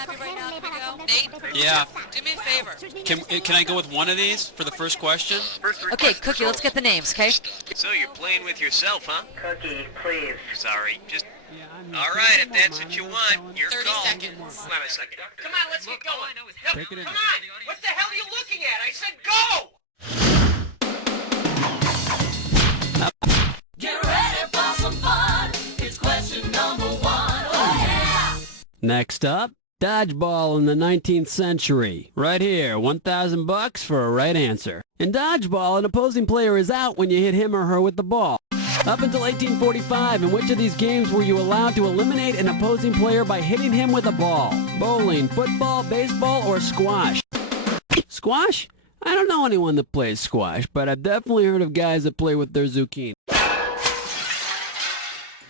happy right now? Can we go? Nate? Yeah. Do me a favor. Can I go with one of these for the first question? Okay, Cookie, let's get the names, okay? So you're playing with yourself, huh? Cookie, please. Sorry, just... All right, if that's what you want, your 30 call. seconds. Hold on a second. Come on, let's get going. Take it in. Come on! What the hell are you looking at? I said go! Get ready for some fun. It's question number 1. Oh, yeah! Next up, dodgeball in the 19th century. Right here, $1,000 for a right answer. In dodgeball, an opposing player is out when you hit him or her with the ball. Up until 1845, in which of these games were you allowed to eliminate an opposing player by hitting him with a ball? Bowling, football, baseball, or squash? Squash? I don't know anyone that plays squash, but I've definitely heard of guys that play with their zucchini.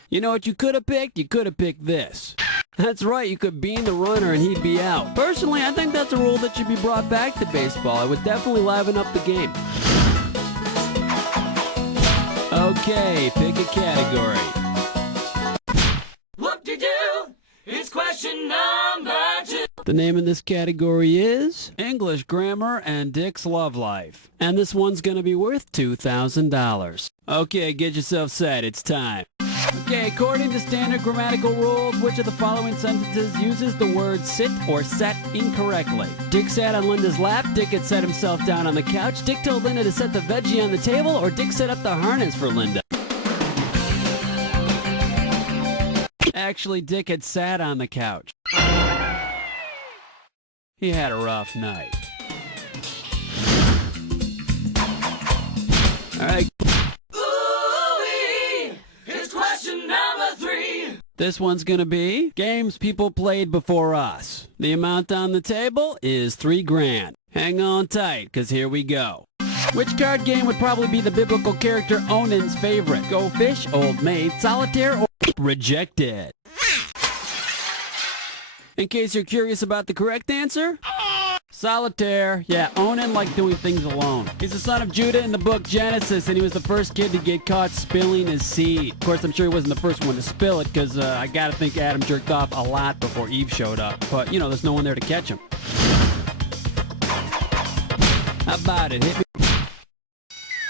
You know what you could have picked? You could have picked this. That's right, you could bean the runner and he'd be out. Personally, I think that's a rule that should be brought back to baseball. It would definitely liven up the game. Okay, pick a category. Whoop-de-doo! It's question number 2. The name of this category is English Grammar and Dick's Love Life. And this one's going to be worth $2,000. Okay, get yourself set. It's time. Okay, according to standard grammatical rules, which of the following sentences uses the word sit or set incorrectly? Dick sat on Linda's lap, Dick had set himself down on the couch, Dick told Linda to set the veggie on the table, or Dick set up the harness for Linda? Actually, Dick had sat on the couch. He had a rough night. All right. This one's gonna be games people played before us. The amount on the table is $3,000. Hang on tight, cause here we go. Which card game would probably be the biblical character Onan's favorite? Go Fish, Old Maid, Solitaire, or Rejected? In case you're curious about the correct answer, Solitaire. Yeah, Onan liked doing things alone. He's the son of Judah in the book Genesis, and he was the first kid to get caught spilling his seed. Of course, I'm sure he wasn't the first one to spill it, because I gotta think Adam jerked off a lot before Eve showed up. But, you know, there's no one there to catch him. How about it? Hit me.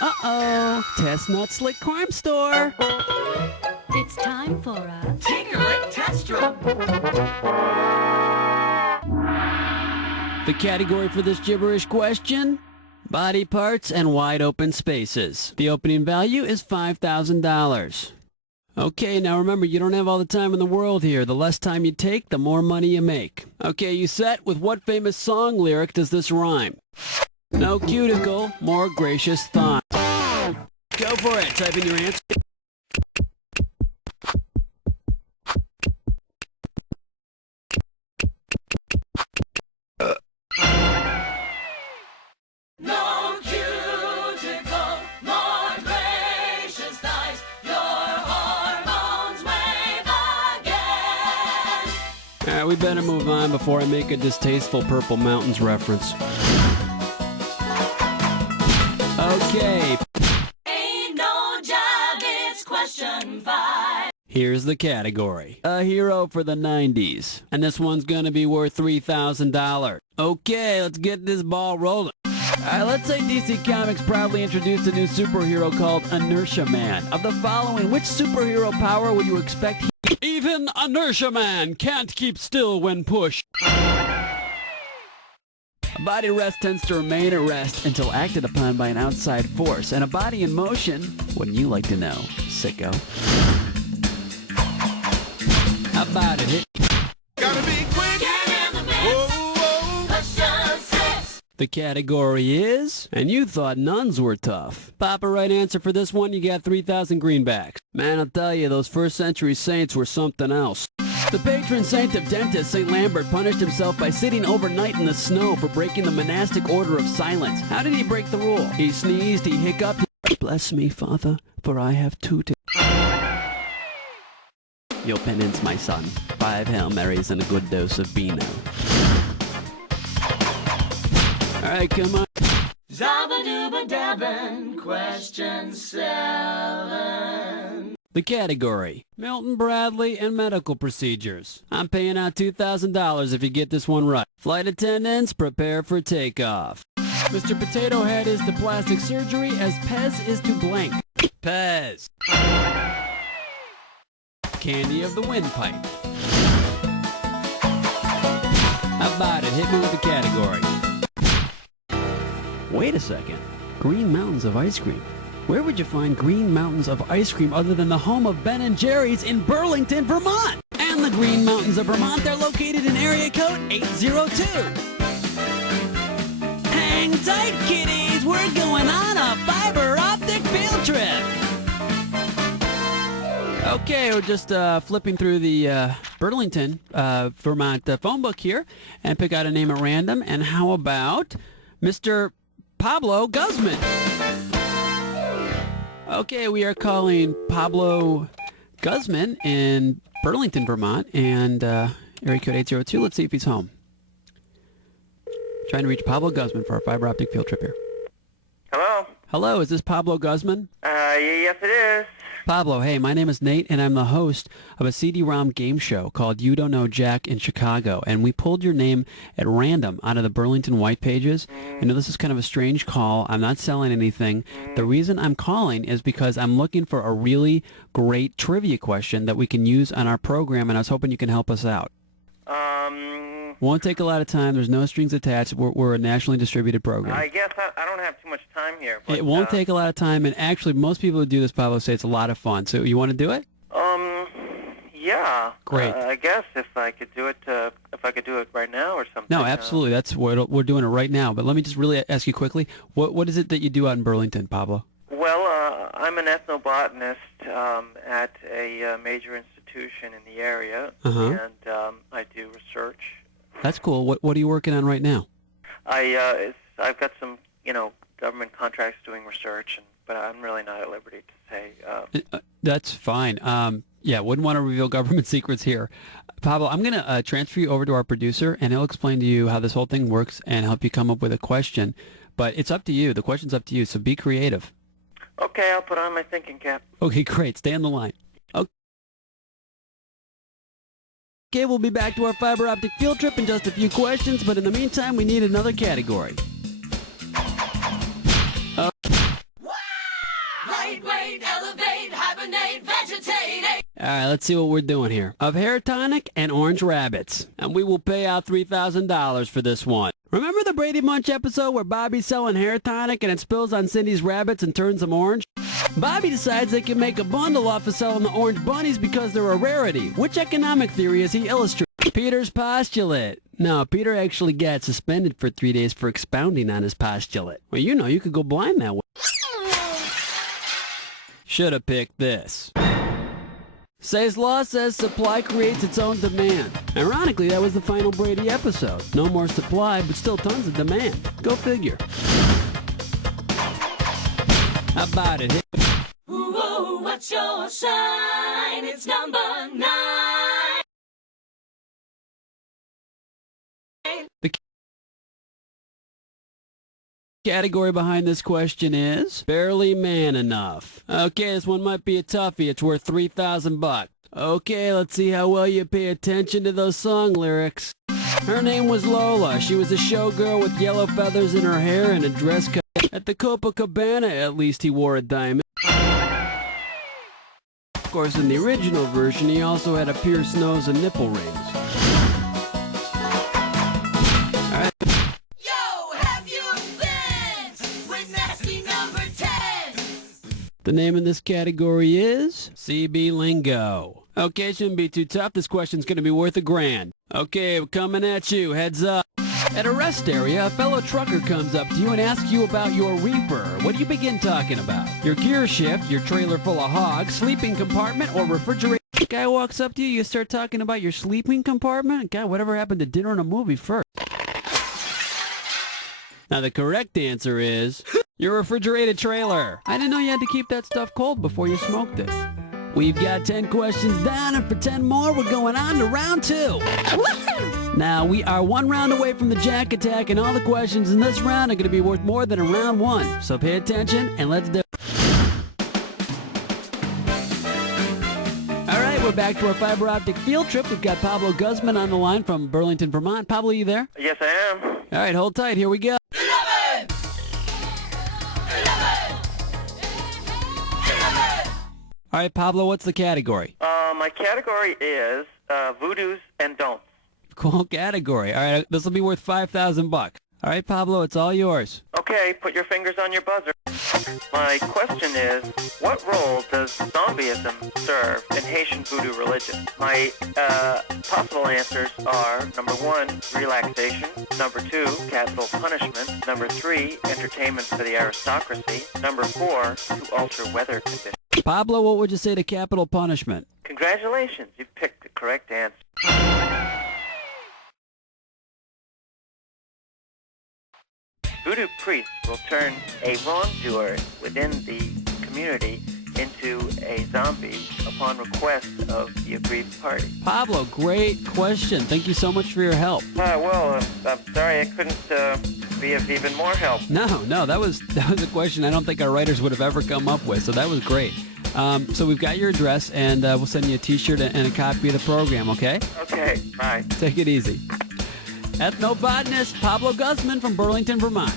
Uh-oh. Chestnut Slick Crime Store. It's time for a Tinker-Lick Test Strip. The category for this gibberish question? Body parts and wide open spaces. The opening value is $5,000. Okay, now remember, you don't have all the time in the world here. The less time you take, the more money you make. Okay, you set? With what famous song lyric does this rhyme? No cuticle, more gracious thought. Go for it. Type in your answer. No cuticle, more gracious thighs. Your hormones wave again. All right, we better move on before I make a distasteful Purple Mountains reference. Okay. Ain't no job, it's question 5. Here's the category. A hero for the 90s. And this one's gonna be worth $3,000. Okay, let's get this ball rolling. Alright, let's say DC Comics proudly introduced a new superhero called Inertia Man. Of the following, which superhero power would you expect Even Inertia Man can't keep still when pushed. A body at rest tends to remain at rest until acted upon by an outside force. And a body in motion, wouldn't you like to know, sicko? How about it? Gotta be quick. Get in the mix. Whoa, whoa. Question 6. The category is, and you thought nuns were tough. Pop a right answer for this one, you got 3,000 greenbacks. Man, I'll tell you, those first century saints were something else. The patron saint of dentists, St. Lambert, punished himself by sitting overnight in the snow for breaking the monastic order of silence. How did he break the rule? He sneezed, he hiccuped. Bless me, Father, for I have two Your penance, my son. 5 Hail Marys and a good dose of Beano. All right, come on. Zabba-dooba-dabbin', question 7. The category, Milton Bradley and medical procedures. I'm paying out $2,000 if you get this one right. Flight attendants, prepare for takeoff. Mr. Potato Head is to plastic surgery as Pez is to blank. Pez. Candy of the windpipe. How about it? Hit me with the category. Wait a second. Green mountains of ice cream. Where would you find green mountains of ice cream other than the home of Ben & Jerry's in Burlington, Vermont? And the Green Mountains of Vermont, they're located in area code 802. Hang tight, kiddies. We're going on a fiber optic field trip. Okay, we're just flipping through the Burlington, Vermont phone book here and pick out a name at random. And how about Mr. Pablo Guzman? Okay, we are calling Pablo Guzman in Burlington, Vermont, and area code 802. Let's see if he's home. Trying to reach Pablo Guzman for our fiber optic field trip here. Hello? Hello, is this Pablo Guzman? Yes it is. Pablo, hey, my name is Nate, and I'm the host of a CD-ROM game show called You Don't Know Jack in Chicago, and we pulled your name at random out of the Burlington White Pages. I know this is kind of a strange call. I'm not selling anything. The reason I'm calling is because I'm looking for a really great trivia question that we can use on our program, and I was hoping you can help us out. Won't take a lot of time. There's no strings attached. We're a nationally distributed program. I guess I don't have too much time here. But, It won't take a lot of time, and actually, most people who do this, Pablo, say it's a lot of fun. So you want to do it? Yeah. Great. I guess if I could do it right now or something. No, absolutely. That's what we're doing it right now. But let me just really ask you quickly, what is it that you do out in Burlington, Pablo? Well, I'm an ethnobotanist at a major institution in the area, and I do research. That's cool. What are you working on right now? I've got some, government contracts doing research, but I'm really not at liberty to say. That's fine. Yeah, wouldn't want to reveal government secrets here. Pablo, I'm going to transfer you over to our producer, and he'll explain to you how this whole thing works and help you come up with a question. But it's up to you. The question's up to you, so be creative. Okay, I'll put on my thinking cap. Okay, great. Stay on the line. Okay, we'll be back to our fiber optic field trip in just a few questions, but in the meantime, we need another category. Lightweight, elevate, hibernate, vegetate. All right, let's see what we're doing here. Of hair tonic and orange rabbits. And we will pay out $3,000 for this one. Remember the Brady Bunch episode where Bobby's selling hair tonic and it spills on Cindy's rabbits and turns them orange? Bobby decides they can make a bundle off of selling the orange bunnies because they're a rarity. Which economic theory is he illustrating? Peter's postulate. No, Peter actually got suspended for 3 days for expounding on his postulate. Well, you could go blind that way. Should have picked this. Say's law says supply creates its own demand. Ironically, that was the final Brady episode. No more supply, but still tons of demand. Go figure. How about it? Ooh, what's your sign? It's number 9. The category behind this question is barely man enough. Okay, this one might be a toughie. It's worth $3,000. Okay, let's see how well you pay attention to those song lyrics. Her name was Lola. She was a showgirl with yellow feathers in her hair and a dress cut. At the Copacabana, at least, he wore a diamond. Of course, in the original version, he also had a pierced nose and nipple rings. The name of this category is CB Lingo. Okay, shouldn't be too tough. This question's going to be worth $1,000. Okay, we're coming at you. Heads up. At a rest area, a fellow trucker comes up to you and asks you about your Reaper. What do you begin talking about? Your gear shift, your trailer full of hogs, sleeping compartment, or refrigerator? Guy walks up to you, you start talking about your sleeping compartment? God, whatever happened to dinner and a movie first? Now, the correct answer is your refrigerated trailer. I didn't know you had to keep that stuff cold before you smoked it. We've got 10 questions down, and for 10 more, we're going on to round 2. Now, we are 1 round away from the Jack Attack, and all the questions in this round are going to be worth more than a round 1. So pay attention, and let's do it. we're back to our fiber optic field trip. We've got Pablo Guzman on the line from Burlington, Vermont. Pablo, you there? Yes, I am. All right, hold tight. Here we go. 11! 11! 11! All right, Pablo, what's the category? My category is voodoos and don'ts. Cool category. All right, this will be worth $5,000. All right, Pablo, it's all yours. Okay, put your fingers on your buzzer. My question is, what role does zombieism serve in Haitian voodoo religion? My possible answers are, number 1, relaxation, number 2, capital punishment, number 3, entertainment for the aristocracy, number 4, to alter weather conditions. Pablo, what would you say to capital punishment? Congratulations, you picked the correct answer. Voodoo priests will turn a wrongdoer within the community into a zombie upon request of the aggrieved party. Pablo, great question. Thank you so much for your help. I'm sorry I couldn't be of even more help. No, that was a question I don't think our writers would have ever come up with, so that was great. So we've got your address, and we'll send you a T-shirt and a copy of the program, okay? Okay, bye. Take it easy. Ethnobotanist Pablo Guzman from Burlington, Vermont.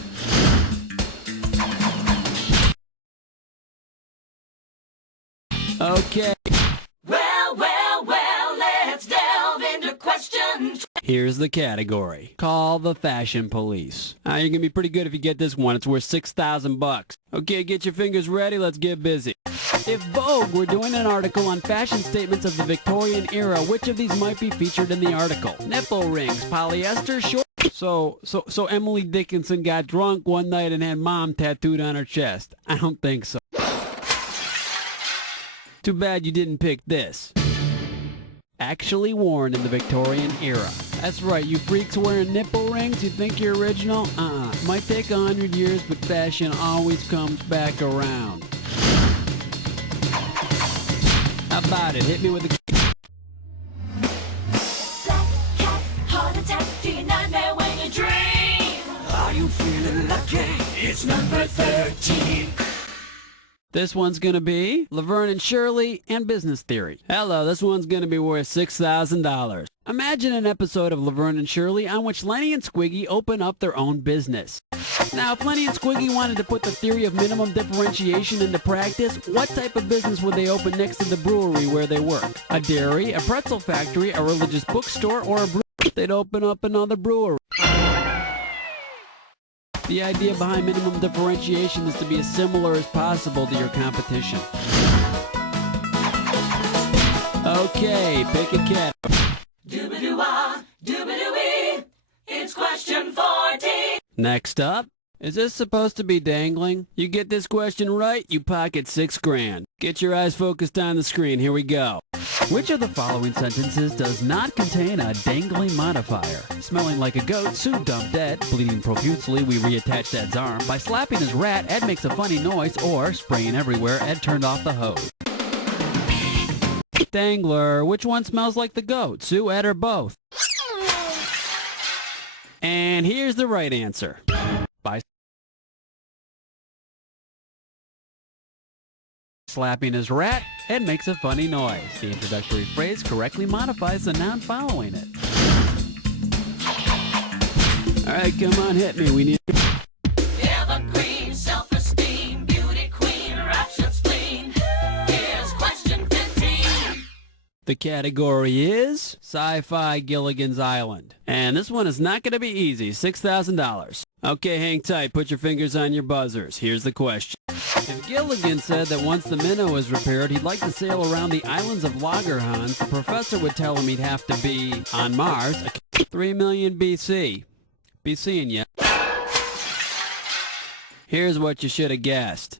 Okay. Well, let's delve into questions. Here's the category. Call the fashion police. You're going to be pretty good if you get this one. It's worth $6,000. Okay, get your fingers ready. Let's get busy. If Vogue were doing an article on fashion statements of the Victorian era, which of these might be featured in the article? Nipple rings, polyester shorts. So Emily Dickinson got drunk one night and had mom tattooed on her chest. I don't think so. Too bad you didn't pick this. Actually worn in the Victorian era. That's right, you freaks wearing nipple rings, you think you're original? Might take 100 years, but fashion always comes back around. How about it? Hit me with a... Black cat, heart attack, do you nightmare when you dream? Are you feeling lucky? It's number 13. This one's going to be Laverne and Shirley and Business Theory. Hello, this one's going to be worth $6,000. Imagine an episode of Laverne and Shirley on which Lenny and Squiggy open up their own business. Now, if Lenny and Squiggy wanted to put the theory of minimum differentiation into practice, what type of business would they open next to the brewery where they work? A dairy, a pretzel factory, a religious bookstore, or a brewery? They'd open up another brewery. The idea behind minimum differentiation is to be as similar as possible to your competition. Okay, pick a cat. Doobadoo-wah, doobadoo-wee, it's question 14. Next up, is this supposed to be dangling? You get this question right, you pocket $6,000. Get your eyes focused on the screen, here we go. Which of the following sentences does not contain a dangling modifier? Smelling like a goat, Sue dumped Ed. Bleeding profusely, we reattached Ed's arm. By slapping his rat, Ed makes a funny noise. Or, spraying everywhere, Ed turned off the hose. Dangler, which one smells like the goat? Sue, Ed, or both? And here's the right answer. By slapping his rat, Ed makes a funny noise. The introductory phrase correctly modifies the noun following it. All right, come on, hit me. We need... Evergreen, self-esteem, beauty queen, rapture spleen. Here's question 15. The category is Sci-Fi Gilligan's Island. And this one is not going to be easy. $6,000. Okay, hang tight. Put your fingers on your buzzers. Here's the question. If Gilligan said that once the minnow is repaired, he'd like to sail around the islands of Lagerhans, the professor would tell him he'd have to be on Mars. 3 million BC. Be seeing ya. Here's what you should have guessed.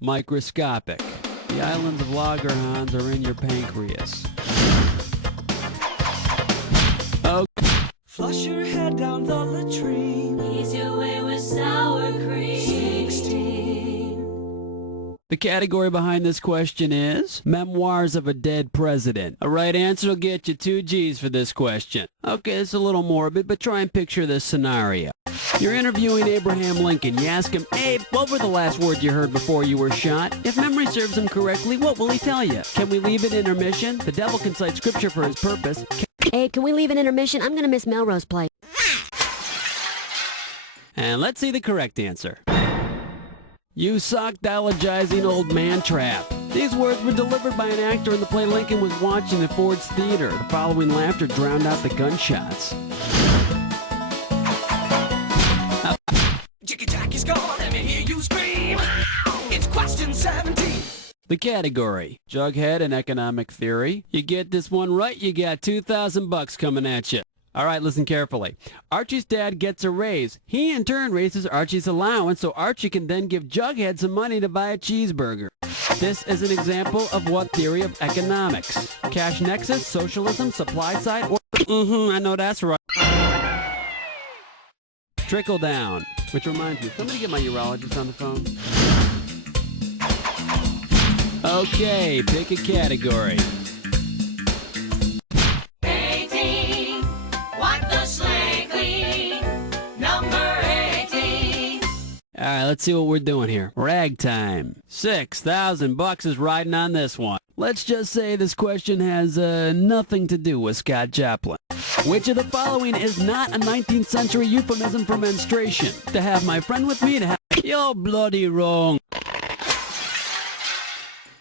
Microscopic. The islands of Lagerhans are in your pancreas. Okay. Flush your head down the latrine. Ease your way with sour cream. 16. The category behind this question is Memoirs of a Dead President. A right answer will get you 2 G's for this question. Okay, it's a little morbid, but try and picture this scenario. You're interviewing Abraham Lincoln. You ask him, Abe, what were the last words you heard before you were shot? If memory serves him correctly, what will he tell you? Can we leave an intermission? The devil can cite scripture for his purpose. Abe, can we leave an intermission? I'm going to miss Melrose Place. And let's see the correct answer. You sock-dologizing old man trap. These words were delivered by an actor in the play Lincoln was watching at Ford's Theater. The following laughter drowned out the gunshots. Jicky-jack is gone, let me hear you scream. It's question 17. The category, Jughead and Economic Theory. You get this one right, you got $2,000 coming at you. All right, listen carefully. Archie's dad gets a raise. He, in turn, raises Archie's allowance so Archie can then give Jughead some money to buy a cheeseburger. This is an example of what theory of economics? Cash nexus, socialism, supply side, or... I know that's right. Trickle down. Which reminds me, somebody get my urologist on the phone. Okay, pick a category. 18, wipe the slate clean. Number 18. All right, let's see what we're doing here. Ragtime. $6,000 is riding on this one. Let's just say this question has nothing to do with Scott Joplin. Which of the following is not a 19th century euphemism for menstruation? To have my friend with me, to have... You're bloody wrong.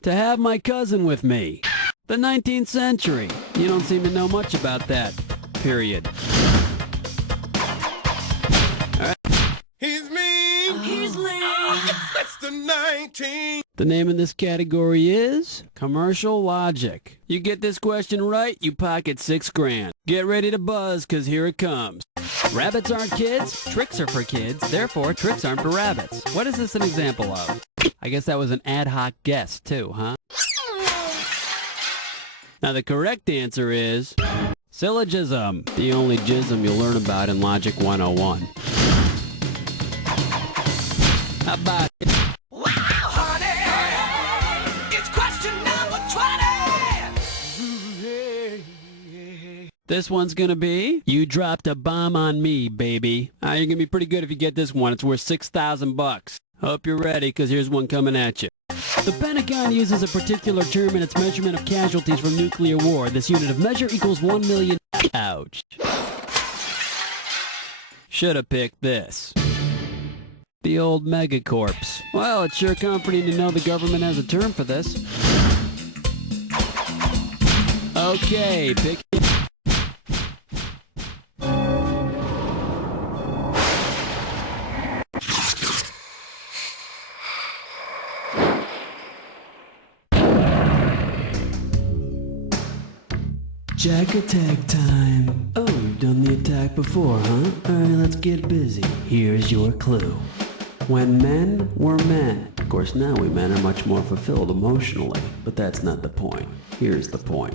To have my cousin with me. The 19th century. You don't seem to know much about that. Period. He's mean. He's lame. That's the 19. The name of this category is Commercial Logic. You get this question right, you pocket $6,000. Get ready to buzz, cause here it comes. Rabbits aren't kids, tricks are for kids, therefore tricks aren't for rabbits. What is this an example of? I guess that was an ad hoc guess too, huh? Now the correct answer is syllogism, the only jism you'll learn about in Logic 101. How about it? Wow, honey. It's question number 20. This one's gonna be, you dropped a bomb on me, baby. You're gonna be pretty good if you get this one. It's worth $6,000. Hope you're ready, because here's one coming at you. The Pentagon uses a particular term in its measurement of casualties from nuclear war. This unit of measure equals 1 million... Ouch. Should have picked this. The old megacorpse. Well, it's sure comforting to know the government has a term for this. Okay, pick... Jack attack time. Oh, you've done the attack before, huh? Alright, let's get busy. Here's your clue. When men were men. Of course, now we men are much more fulfilled emotionally, but that's not the point. Here's the point.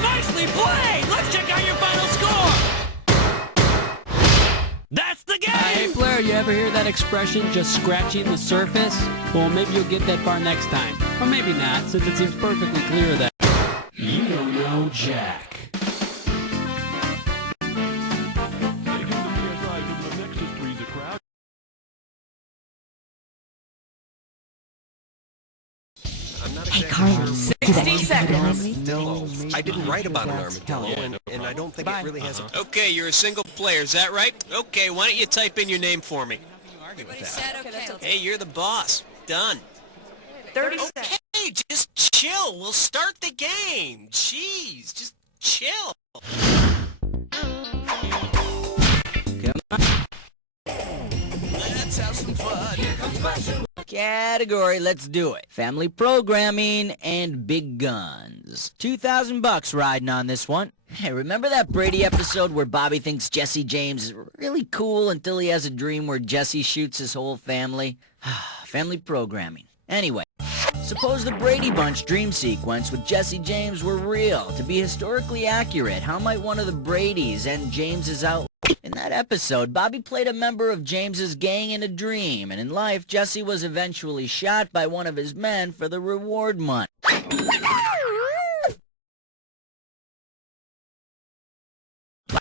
Nicely played! Let's check out your final score! That's the game! Hey, Blair, you ever hear that expression, just scratching the surface? Well, maybe you'll get that far next time. Or maybe not, since it seems perfectly clear that you don't know Jack. Hey, Carly. 60 seconds. Armadillo. I didn't write about an armadillo, and I don't think it really has a... Okay, you're a single player, is that right? Okay, why don't you type in your name for me? Everybody said okay. Hey, you're the boss. Done. 30 seconds. Okay, just chill. We'll start the game. Jeez, just chill. Let's have some fun. Here comes question. Category, let's do it. Family programming and big guns. $2,000 riding on this one. Hey, remember that Brady episode where Bobby thinks Jesse James is really cool until he has a dream where Jesse shoots his whole family? Family programming. Anyway, suppose the Brady Bunch dream sequence with Jesse James were real. To be historically accurate, how might one of the Bradys end James's out? In that episode, Bobby played a member of James's gang in a dream, and in life, Jesse was eventually shot by one of his men for the reward money.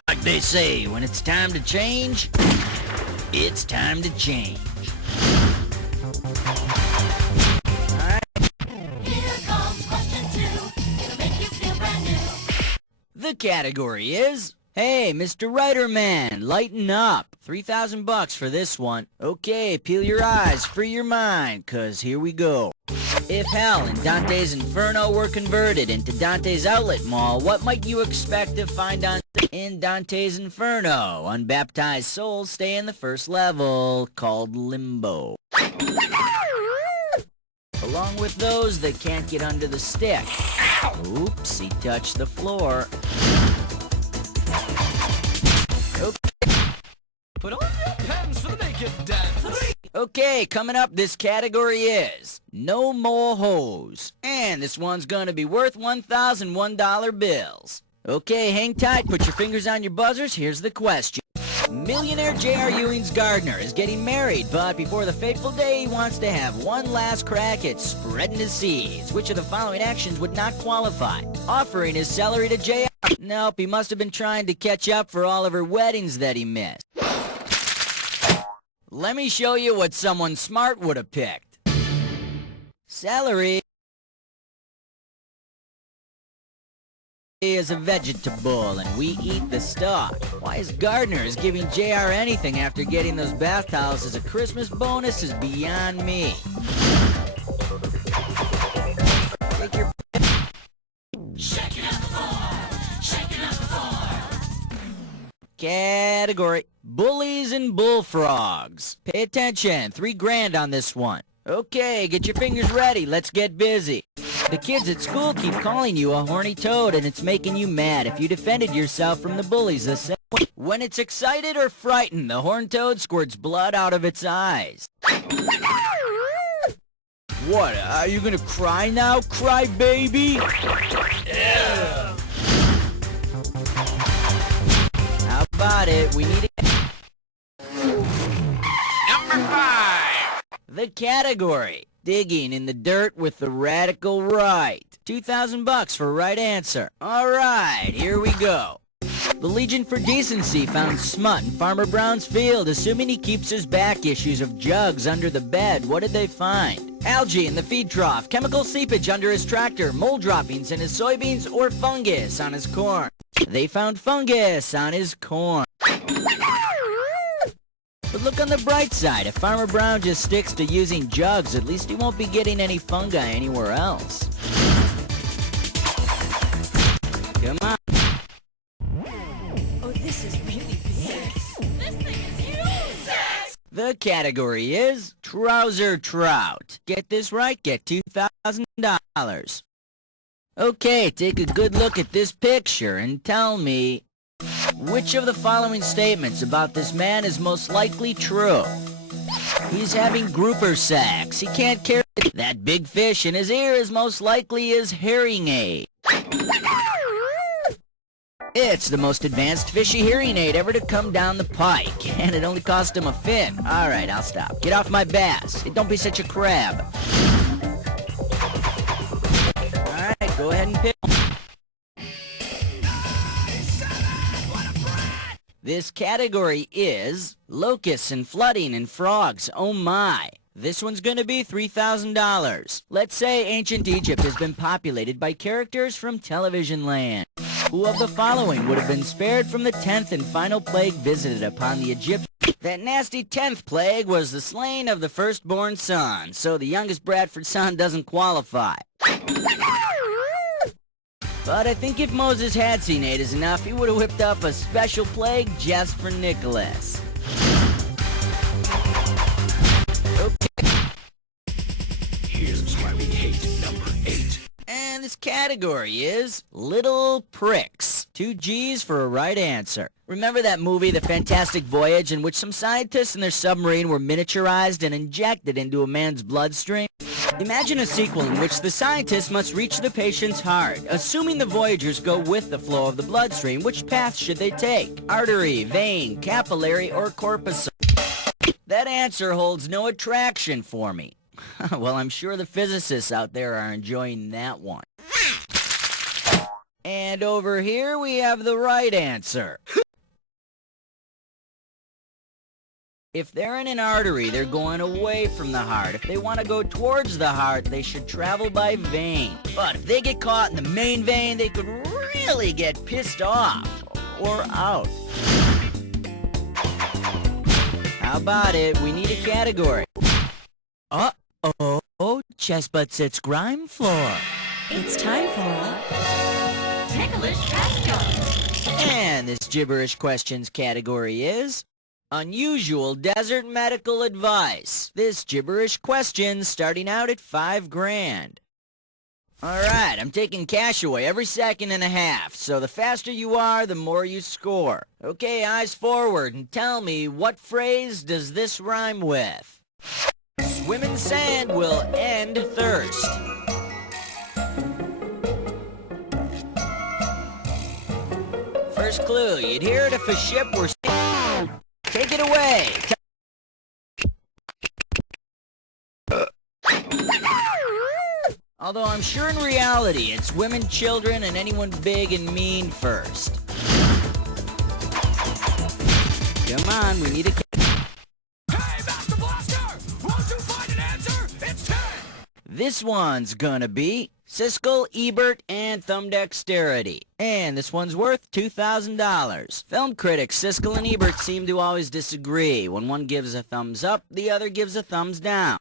Like they say, when it's time to change, it's time to change. Here comes question 2. It'll make you feel brand new. The category is, hey, Mr. Writer Man, lighten up. $3,000 for this one. Okay, peel your eyes, free your mind, 'cause here we go. If hell and Dante's Inferno were converted into Dante's Outlet Mall, what might you expect to find in Dante's Inferno? Unbaptized souls stay in the first level, called Limbo. Along with those that can't get under the stick. Oops, he touched the floor. Put on your pens for the naked dance. Okay, coming up, this category is No More Hoes. And this one's gonna be worth $1,001 bills. Okay, hang tight, put your fingers on your buzzers, here's the question. Millionaire J.R. Ewing's gardener is getting married, but before the fateful day, he wants to have one last crack at spreading his seeds. Which of the following actions would not qualify? Offering his celery to J.R. Nope, he must have been trying to catch up for all of her weddings that he missed. Let me show you what someone smart would have picked. Celery is a vegetable, and we eat the stalk. Why his gardener is giving JR anything after getting those bath towels as a Christmas bonus is beyond me. Take your Shaking up the floor. Shaking up the floor. category. Bullies and bullfrogs. Pay attention, $3,000 on this one. Okay, get your fingers ready, let's get busy. The kids at school keep calling you a horny toad, and it's making you mad if you defended yourself from the bullies the same way. When it's excited or frightened, the horned toad squirts blood out of its eyes. What, are you gonna cry now, cry baby? Yeah. How about it? We need it. Number 5. The category. Digging in the dirt with the radical right. $2,000 for right answer. Alright, here we go. The Legion for Decency found smut in Farmer Brown's field, assuming he keeps his back issues of jugs under the bed. What did they find? Algae in the feed trough, chemical seepage under his tractor, mold droppings in his soybeans, or fungus on his corn. They found fungus on his corn. But look on the bright side. If Farmer Brown just sticks to using jugs, at least he won't be getting any fungi anywhere else. Come on. Oh, this is really big. This thing is huge. The category is Trouser Trout. Get this right, get $2,000. Okay, take a good look at this picture and tell me, which of the following statements about this man is most likely true? He's having grouper sex. He can't carry that big fish in his ear is most likely his hearing aid. It's the most advanced fishy hearing aid ever to come down the pike, and it only cost him a fin. All right, I'll stop. Get off my bass. Don't be such a crab. All right, go ahead and pick. This category is locusts and flooding and frogs. Oh my. This one's gonna be $3,000. Let's say ancient Egypt has been populated by characters from television land. Who of the following would have been spared from the 10th and final plague visited upon the Egyptians? That nasty 10th plague was the slaying of the firstborn son, so the youngest Bradford son doesn't qualify. But I think if Moses had seen 8 as enough, he would have whipped up a special plague just for Nicholas. Okay. Here's why we hate number 8. And this category is Little Pricks. 2 G's for a right answer. Remember that movie, The Fantastic Voyage, in which some scientists in their submarine were miniaturized and injected into a man's bloodstream? Imagine a sequel in which the scientists must reach the patient's heart. Assuming the Voyagers go with the flow of the bloodstream, which path should they take? Artery, vein, capillary, or corpuscle? That answer holds no attraction for me. Well, I'm sure the physicists out there are enjoying that one. And over here we have the right answer. If they're in an artery, they're going away from the heart. If they want to go towards the heart, they should travel by vein. But if they get caught in the main vein, they could really get pissed off. Or out. How about it? We need a category. Uh-oh, Chest Butt Sits Grime Floor. It's time for Ticklish Pasco. And this gibberish questions category is Unusual Desert Medical Advice. This gibberish question starting out at $5,000. Alright, I'm taking cash away every second and a half, so the faster you are, the more you score. Okay, eyes forward and tell me, what phrase does this rhyme with? Swim in sand will end thirst. First clue, you'd hear it if a ship were... Take it away! Although I'm sure in reality, it's women, children, and anyone big and mean first. Come on, we need a... Hey, Master Blaster! Won't you find an answer? It's 10! This one's gonna be Siskel, Ebert, and Thumb Dexterity. And this one's worth $2,000. Film critics Siskel and Ebert seem to always disagree. When one gives a thumbs up, the other gives a thumbs down.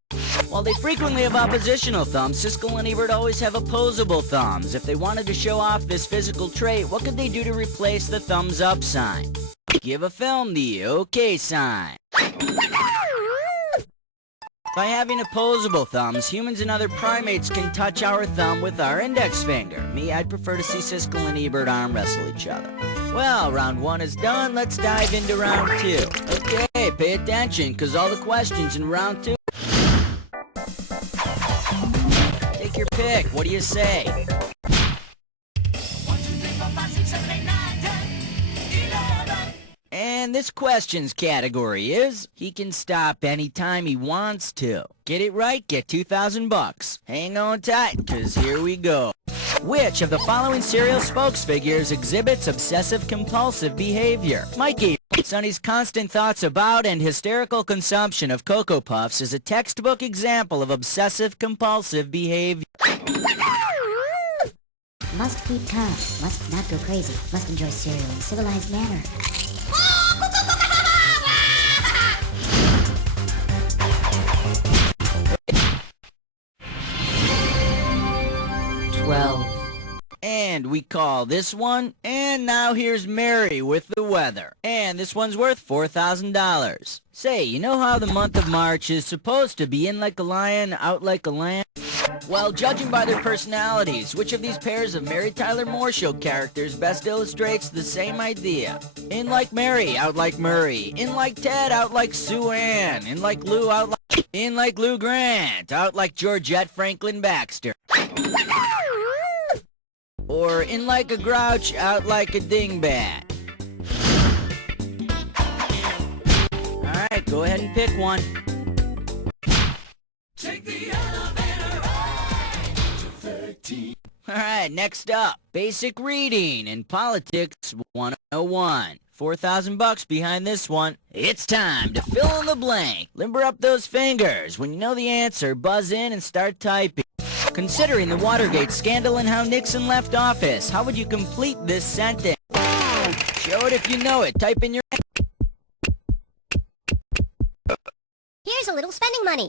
While they frequently have oppositional thumbs, Siskel and Ebert always have opposable thumbs. If they wanted to show off this physical trait, what could they do to replace the thumbs up sign? Give a film the OK sign. By having opposable thumbs, humans and other primates can touch our thumb with our index finger. Me, I'd prefer to see Siskel and Ebert arm wrestle each other. Well, round 1 is done. Let's dive into round 2. Okay, pay attention, because all the questions in round 2... Take your pick. What do you say? 1, 2, 3, 4, 5, 6, 7, 8, 9, 10, 11. And this questions category is, he can stop anytime he wants to. Get it right, get $2,000. Hang on tight, cause here we go. Which of the following serial spokesfigures exhibits obsessive-compulsive behavior? Mikey. Sonny's constant thoughts about and hysterical consumption of Cocoa Puffs is a textbook example of obsessive-compulsive behavior. Must keep calm, must not go crazy, must enjoy cereal in a civilized manner. 12. And we call this one, and now here's Mary with the weather. And this one's worth $4,000. Say, you know how the month of March is supposed to be in like a lion, out like a lamb? Well, judging by their personalities, which of these pairs of Mary Tyler Moore Show characters best illustrates the same idea? In like Mary, out like Murray. In like Ted, out like Sue Ann. In like Lou, out like... In like Lou Grant, out like Georgette Franklin Baxter. Or in like a grouch, out like a dingbat. Alright, go ahead and pick one. Take the elevator up to 13. Alright, next up, basic reading in Politics 101. 4,000 bucks behind this one. It's time to fill in the blank. Limber up those fingers. When you know the answer, buzz in and start typing. Considering the Watergate scandal and how Nixon left office, how would you complete this sentence? Show it if you know it. Type in your... Here's a little spending money.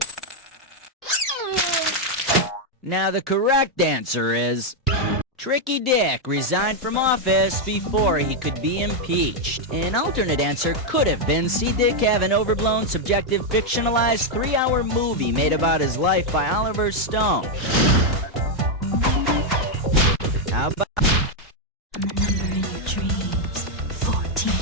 Now the correct answer is... Tricky Dick resigned from office before he could be impeached. An alternate answer could have been see Dick have an overblown, subjective, fictionalized 3-hour movie made about his life by Oliver Stone. How about... And the number in your dreams, 14.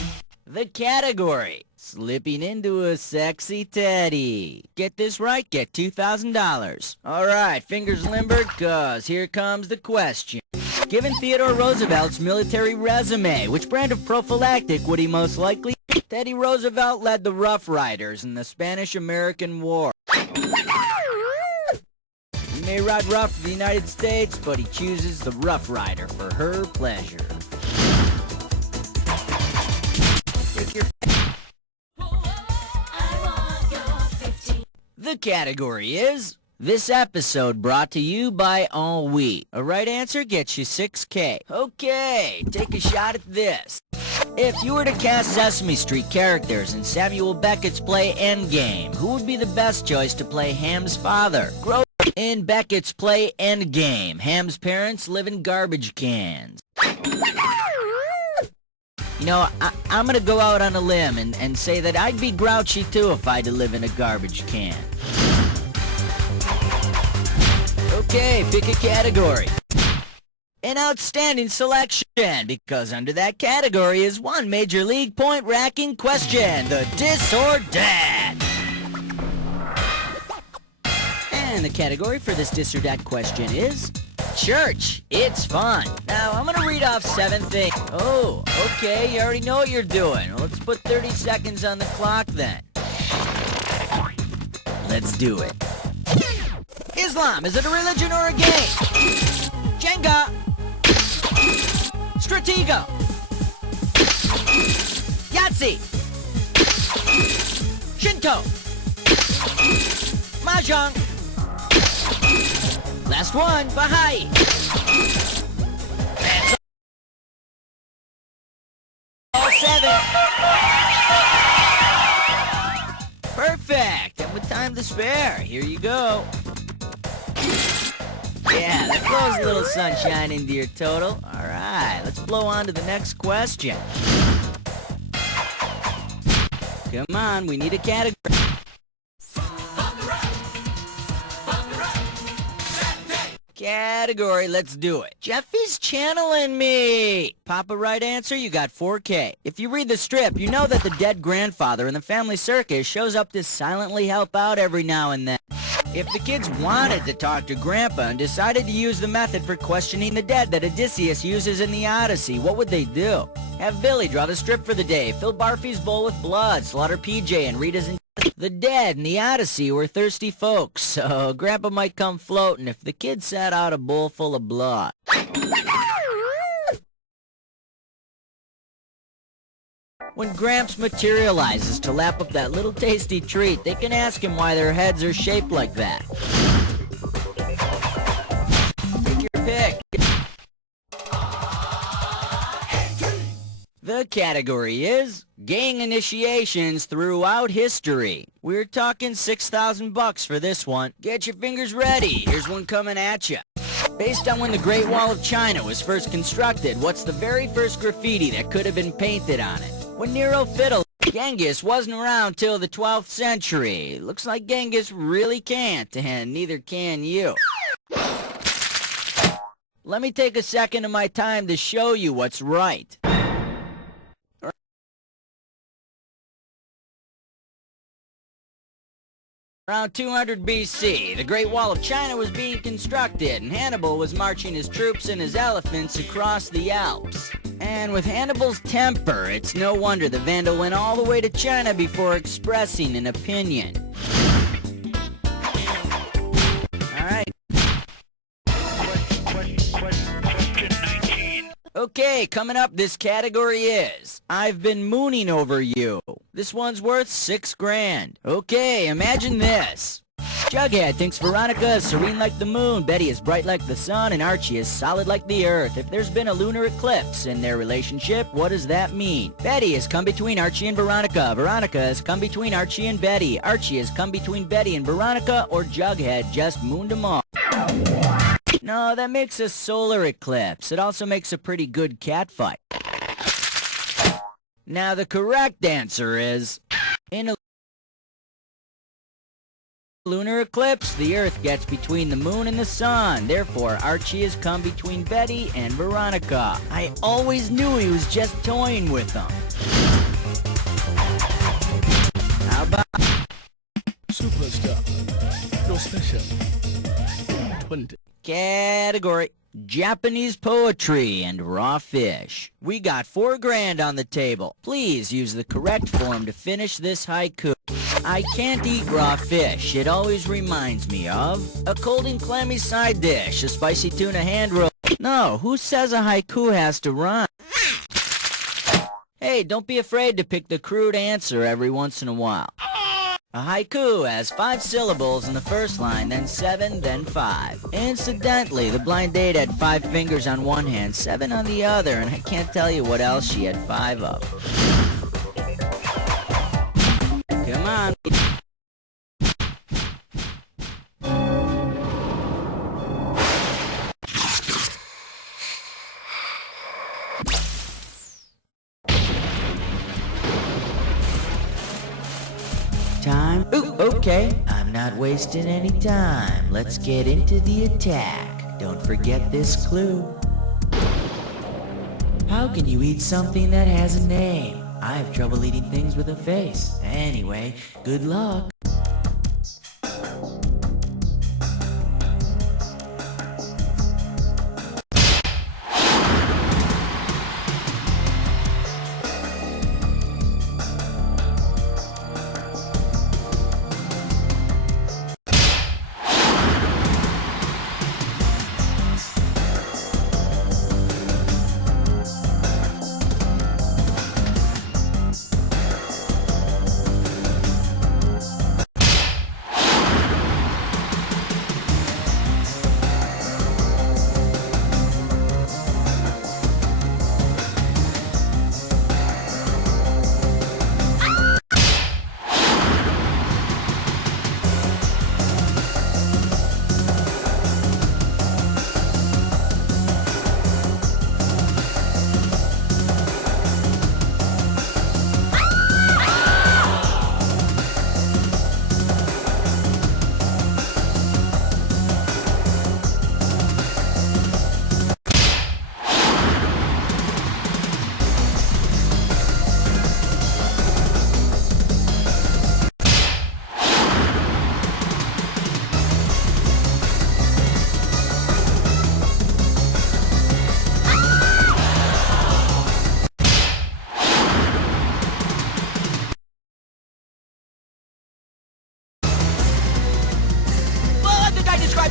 The category, slipping into a sexy teddy. Get this right, get $2,000. All right, fingers limbered, cause here comes the question. Given Theodore Roosevelt's military resume, which brand of prophylactic would he most likely? Teddy Roosevelt led the Rough Riders in the Spanish-American War. He may ride rough for the United States, but he chooses the Rough Rider for her pleasure. Take your... The category is... This episode brought to you by Ennui. A right answer gets you $6K. Okay, take a shot at this. If you were to cast Sesame Street characters in Samuel Beckett's play Endgame, who would be the best choice to play Ham's father? In Beckett's play Endgame, Ham's parents live in garbage cans. You know, I'm gonna go out on a limb and say that I'd be grouchy too if I had to live in a garbage can. Okay, pick a category. An outstanding selection, because under that category is one major league point-racking question, the dis or dat. And the category for this dis or dat question is church. It's fun. Now, I'm gonna read off 7 things. Oh, okay, you already know what you're doing. Well, let's put 30 seconds on the clock then. Let's do it. Islam, is it a religion or a game? Jenga. Stratego. Yahtzee. Shinto. Mahjong. Last one, Baha'i. That's all 7. Perfect. And with time to spare, here you go. Yeah, that blows a little sunshine into your total. All right, let's blow on to the next question. Come on, we need a category. Category, let's do it. Jeffy's channeling me. Pop a right answer, you got 4K. If you read the strip, you know that the dead grandfather in the family circus shows up to silently help out every now and then. If the kids wanted to talk to Grandpa and decided to use the method for questioning the dead that Odysseus uses in the Odyssey, what would they do? Have Billy draw the strip for the day, fill Barfy's bowl with blood, slaughter PJ and Rita's and... The dead in the Odyssey were thirsty folks, so Grandpa might come floating if the kids sat out a bowl full of blood. When Gramps materializes to lap up that little tasty treat, they can ask him why their heads are shaped like that. Take your pick. The category is gang initiations throughout history. We're talking $6,000 for this one. Get your fingers ready. Here's one coming at you. Based on when the Great Wall of China was first constructed, what's the very first graffiti that could have been painted on it? When Nero fiddled, Genghis wasn't around till the 12th century. Looks like Genghis really can't, and neither can you. Let me take a second of my time to show you what's right. Around 200 BC, the Great Wall of China was being constructed, and Hannibal was marching his troops and his elephants across the Alps. And with Hannibal's temper, it's no wonder the Vandal went all the way to China before expressing an opinion. Alright. Question 19. Okay, coming up, this category is I've been mooning over you. This one's worth $6 grand. Okay, imagine this. Jughead thinks Veronica is serene like the moon, Betty is bright like the sun, and Archie is solid like the earth. If there's been a lunar eclipse in their relationship, what does that mean? Betty has come between Archie and Veronica. Veronica has come between Archie and Betty. Archie has come between Betty and Veronica, or Jughead just mooned them all. No, that makes a solar eclipse. It also makes a pretty good catfight. Now the correct answer is, in a lunar eclipse, the Earth gets between the moon and the sun. Therefore, Archie has come between Betty and Veronica. I always knew he was just toying with them. How about Superstar. No special. 20. category Japanese poetry and raw fish? We got $4 grand on the table. Please use the correct form to finish this haiku. I can't eat raw fish. It always reminds me of a cold and clammy side dish, a spicy tuna hand roll. No, who says a haiku has to rhyme? Hey, don't be afraid to pick the crude answer every once in a while. A haiku has 5 syllables in the first line, then 7, then 5. Incidentally, the blind date had 5 fingers on one hand, 7 on the other, and I can't tell you what else she had 5 of. Come on. Time? Ooh, okay. I'm not wasting any time. Let's get into the attack. Don't forget this clue. How can you eat something that has a name? I have trouble eating things with a face. Anyway, good luck.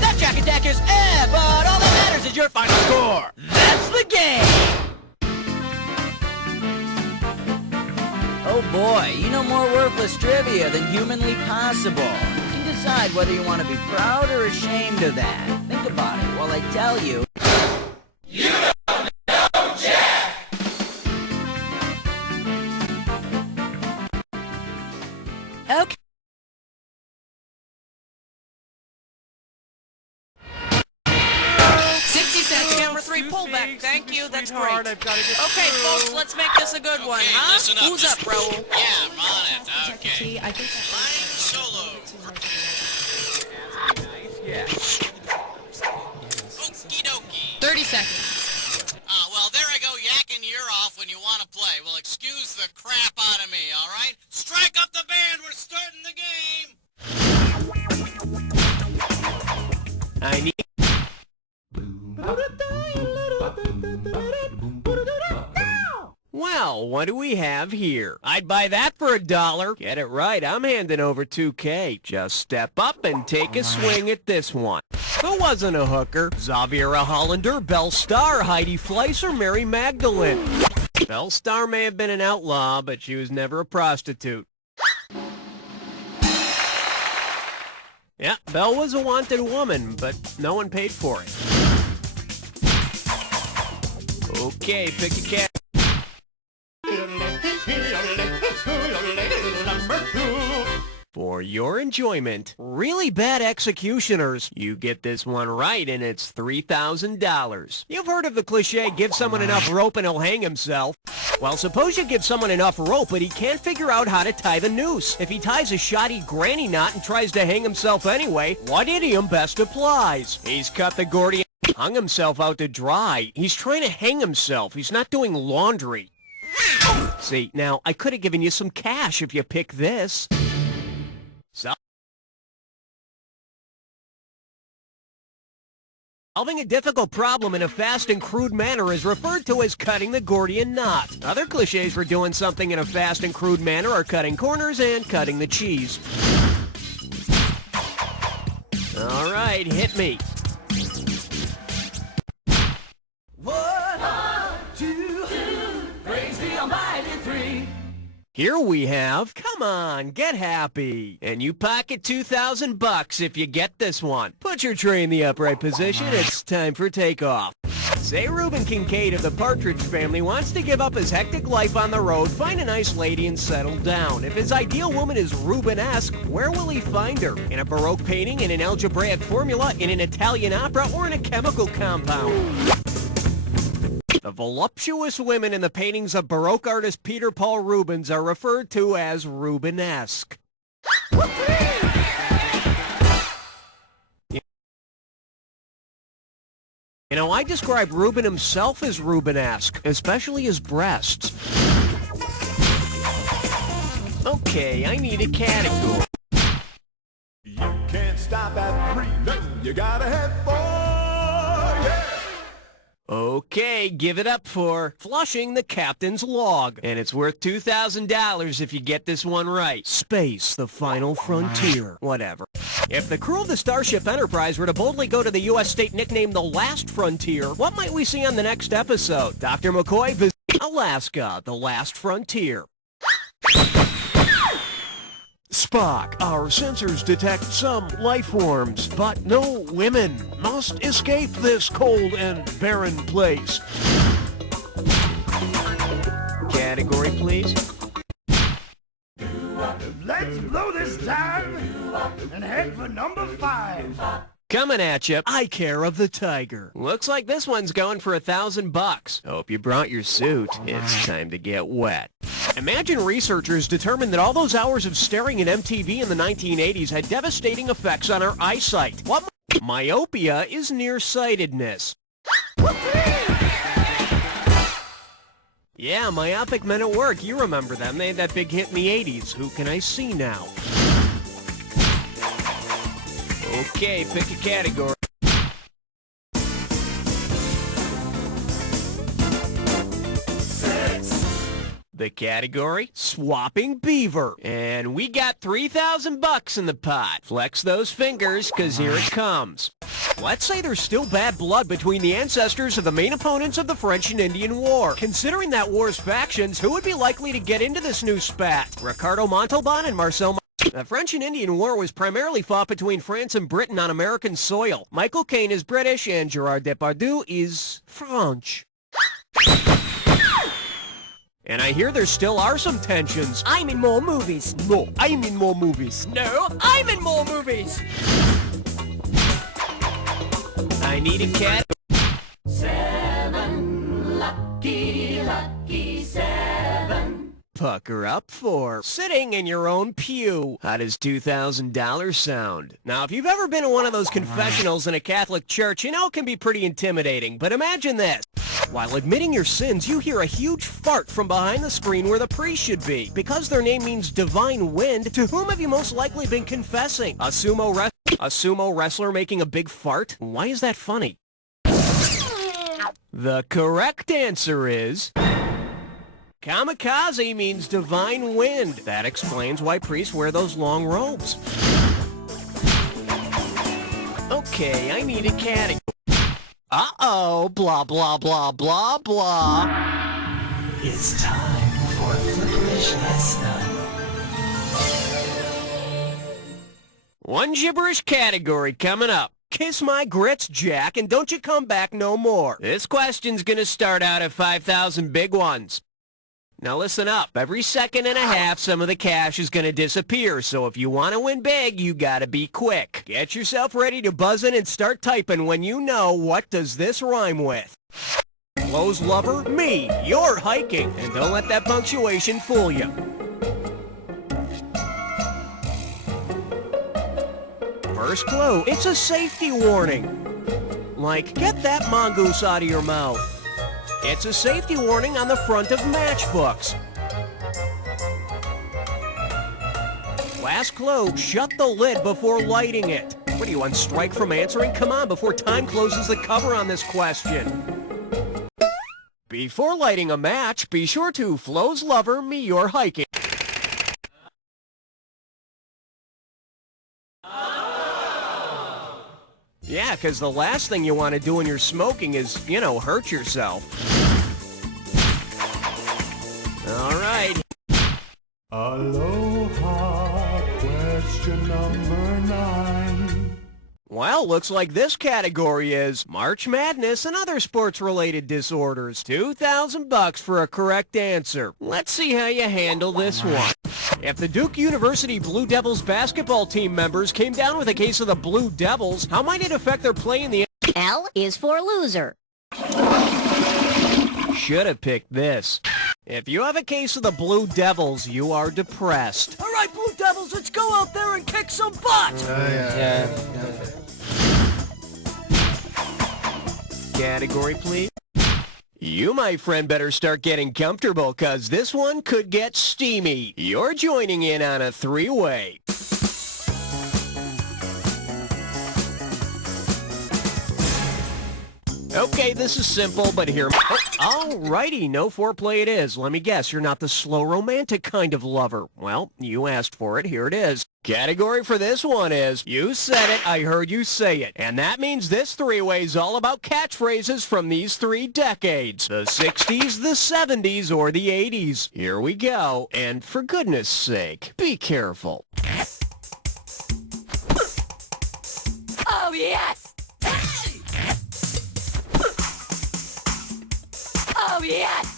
That Jack Attack is but all that matters is your final score. That's the game! Oh boy, you know more worthless trivia than humanly possible. You can decide whether you want to be proud or ashamed of that. Think about it while I tell you. You don't know Jack! Okay. Camera 3 pullback. Thank you. That's great. Okay, folks, let's make this a good one, huh? Listen up. Who's up, Raoul? Yeah, I'm on it. Okay. Flying solo. Okie dokie. 30 seconds. Well, there I go yakking your off when you want to play. Well, excuse the crap out of me, all right? Strike up the band. We're starting the game. I need... Well, what do we have here? I'd buy that for $1. Get it right, I'm handing over $2K. Just step up and take a swing at this one. Who wasn't a hooker? Xaviera Hollander, Belle Starr, Heidi Fleiss, or Mary Magdalene? Belle Starr may have been an outlaw, but she was never a prostitute. Yeah, Belle was a wanted woman, but no one paid for it. Okay, pick a cat. For your enjoyment, really bad executioners. You get this one right and it's $3,000. You've heard of the cliche, give someone enough rope and he'll hang himself. Well, suppose you give someone enough rope, but he can't figure out how to tie the noose. If he ties a shoddy granny knot and tries to hang himself anyway, what idiom best applies? He's cut the Gordian, hung himself out to dry. He's trying to hang himself. He's not doing laundry. See, now, I could have given you some cash if you pick this. Solving a difficult problem in a fast and crude manner is referred to as cutting the Gordian knot. Other cliches for doing something in a fast and crude manner are cutting corners and cutting the cheese. All right, hit me. 1, 2, praise the Almighty 3. Here we have, come on, get happy. And you pocket $2,000 if you get this one. Put your tray in the upright position, it's time for takeoff. Say Reuben Kincaid of the Partridge Family wants to give up his hectic life on the road, find a nice lady and settle down. If his ideal woman is Rubenesque, where will he find her? In a Baroque painting, in an algebraic formula, in an Italian opera, or in a chemical compound? The voluptuous women in the paintings of Baroque artist Peter Paul Rubens are referred to as Rubenesque. You know, I describe Reuben himself as Rubenesque, especially his breasts. Okay, I need a category. You can't stop at 3, no, you gotta have 4, yeah! Okay, give it up for flushing the captain's log. And it's worth $2,000 if you get this one right. Space, the final frontier. Whatever. If the crew of the Starship Enterprise were to boldly go to the U.S. state nicknamed the Last Frontier, what might we see on the next episode? Dr. McCoy visits Alaska, the Last Frontier. Spock, our sensors detect some life forms, but no women. Must escape this cold and barren place. Category, please. Let's blow this time and head for number 5. Coming at you, Eye Care of the Tiger. Looks like this one's going for $1,000. Hope you brought your suit. It's time to get wet. Imagine researchers determined that all those hours of staring at MTV in the 1980s had devastating effects on our eyesight. What? Myopia is nearsightedness. Yeah, myopic men at work. You remember them. They had that big hit in the 80s. Who can I see now? Okay, pick a category. The category, swapping beaver. And we got $3,000 in the pot. Flex those fingers, cause here it comes. Let's say there's still bad blood between the ancestors of the main opponents of the French and Indian War. Considering that war's factions, who would be likely to get into this new spat? Ricardo Montalban and Marcel. The French and Indian War was primarily fought between France and Britain on American soil. Michael Caine is British and Gerard Depardieu is French. And I hear there still are some tensions. I'm in more movies. No, I'm in more movies. No, I'm in more movies. I need a cat. 7, lucky, lucky 7. Pucker up for sitting in your own pew. How does $2,000 sound? Now, if you've ever been in one of those confessionals in a Catholic church, you know it can be pretty intimidating. But imagine this. While admitting your sins, you hear a huge fart from behind the screen where the priest should be. Because their name means divine wind, to whom have you most likely been confessing? A sumo wrestler making a big fart? Why is that funny? The correct answer is... kamikaze means divine wind. That explains why priests wear those long robes. Okay, I need a category. Uh-oh, blah, blah, blah, blah, blah. It's time for Foolishness. One gibberish category coming up. Kiss my grits, Jack, and don't you come back no more. This question's gonna start out at 5,000 big ones. Now listen up. Every second and a half, some of the cash is gonna disappear, so if you want to win big, you gotta be quick. Get yourself ready to buzz in and start typing when you know what does this rhyme with. Clothes lover, me, you're hiking, and don't let that punctuation fool you. First clue, it's a safety warning. Like, get that mongoose out of your mouth. It's a safety warning on the front of matchbooks. Last clue, shut the lid before lighting it. What are you, on strike from answering? Come on, before time closes the cover on this question. Before lighting a match, be sure to Flo's lover, me, you're hiking. Yeah, because the last thing you want to do when you're smoking is, you know, hurt yourself. All right. Aloha, question number 9. Well, looks like this category is March Madness and other sports-related disorders. $2,000 for a correct answer. Let's see how you handle this one. If the Duke University Blue Devils basketball team members came down with a case of the Blue Devils, how might it affect their play in the... L is for loser. Should have picked this. If you have a case of the Blue Devils, you are depressed. All right, Blue Devils, let's go out there and kick some butt! Category, please. You, my friend, better start getting comfortable, cause this one could get steamy. You're joining in on a three-way. Okay, this is simple, but here... Oh, alrighty, no foreplay it is. Let me guess, you're not the slow romantic kind of lover. Well, you asked for it, here it is. Category for this one is, you said it, I heard you say it. And that means this three-way is all about catchphrases from these 3 decades. The 60s, the 70s, or the 80s. Here we go, and for goodness sake, be careful. Oh, yes! Oh, yes!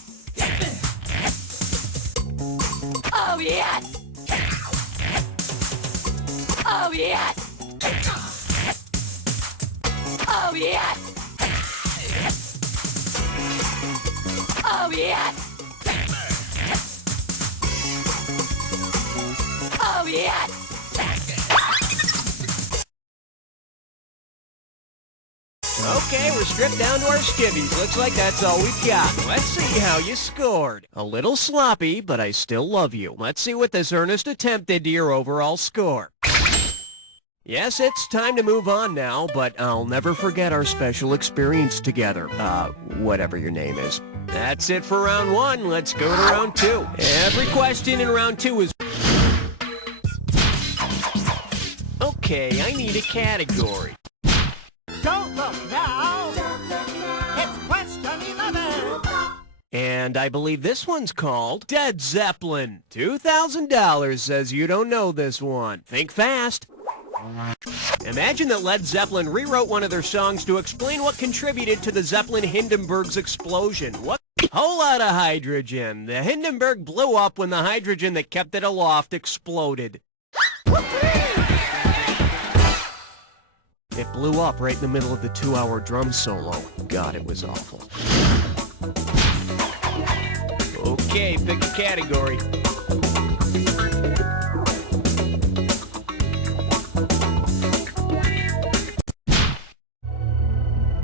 Oh, yes! Oh, yes! Oh, yes! Oh, yes! Oh, yes! Okay, we're stripped down to our skivvies. Looks like that's all we've got. Let's see how you scored. A little sloppy, but I still love you. Let's see what this earnest attempt did to your overall score. Yes, it's time to move on now, but I'll never forget our special experience together. Whatever your name is. That's it for round 1. Let's go to round 2. Every question in round 2 is... Okay, I need a category. Don't look now! It's question 11! And I believe this one's called Dead Zeppelin. $2,000 says you don't know this one. Think fast. Imagine that Led Zeppelin rewrote one of their songs to explain what contributed to the Zeppelin Hindenburg's explosion. What? Whole lot of hydrogen. The Hindenburg blew up when the hydrogen that kept it aloft exploded. It blew up right in the middle of the 2-hour drum solo. God, it was awful. Okay, pick a category.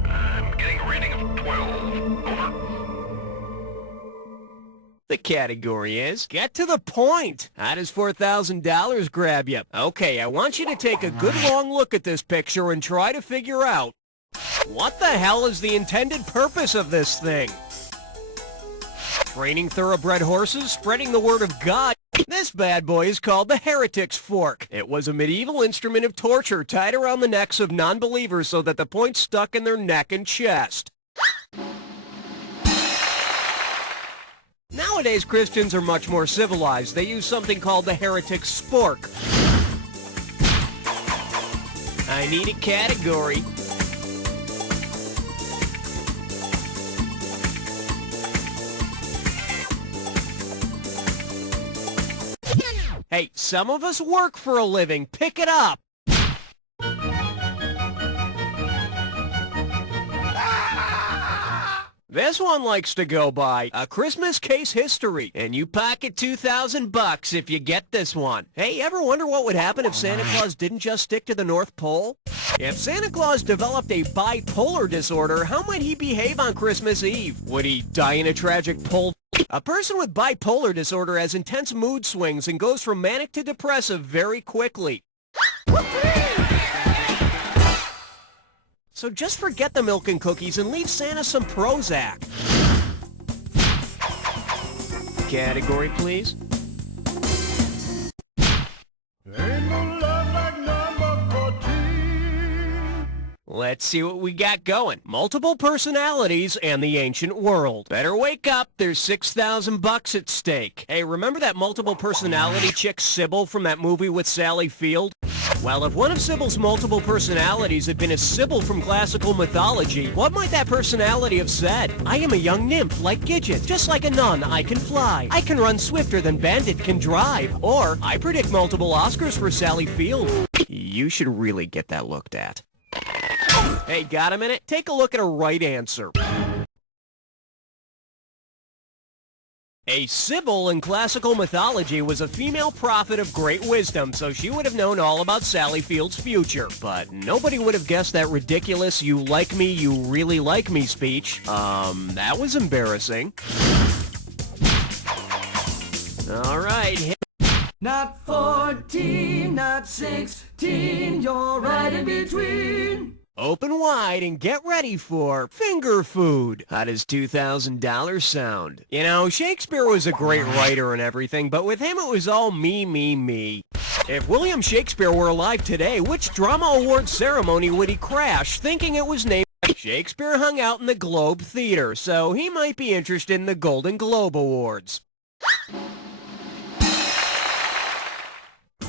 I'm getting a reading of 12. Over. The category is, get to the point. How does $4,000 grab you? Okay, I want you to take a good long look at this picture and try to figure out, what the hell is the intended purpose of this thing? Training thoroughbred horses, spreading the word of God. This bad boy is called the Heretic's Fork. It was a medieval instrument of torture tied around the necks of non-believers so that the point stuck in their neck and chest. Nowadays, Christians are much more civilized. They use something called the heretic spork. I need a category. Hey, some of us work for a living. Pick it up. This one likes to go by a Christmas case history, and you pocket $2,000 if you get this one. Hey, ever wonder what would happen if Santa Claus didn't just stick to the North Pole? If Santa Claus developed a bipolar disorder, how might he behave on Christmas Eve? Would he die in a tragic pole? A person with bipolar disorder has intense mood swings and goes from manic to depressive very quickly. So just forget the milk and cookies and leave Santa some Prozac. Category, please. Ain't no love like number 14. Let's see what we got going. Multiple personalities and the ancient world. Better wake up, there's $6,000 at stake. Hey, remember that multiple personality chick Sybil from that movie with Sally Field? Well, if one of Sybil's multiple personalities had been a Sybil from classical mythology, what might that personality have said? I am a young nymph like Gidget. Just like a nun, I can fly. I can run swifter than Bandit can drive. Or, I predict multiple Oscars for Sally Field. You should really get that looked at. Hey, got a minute? Take a look at a right answer. A Sybil in classical mythology was a female prophet of great wisdom, so she would have known all about Sally Field's future. But nobody would have guessed that ridiculous "you like me, you really like me" speech. That was embarrassing. All right. Not 14, not 16, you're right in between. Open wide and get ready for finger food. How does $2,000 sound? You know, Shakespeare was a great writer and everything, but with him it was all me, me, me. If William Shakespeare were alive today, which drama award ceremony would he crash thinking it was named? Shakespeare hung out in the Globe Theater, so he might be interested in the Golden Globe Awards.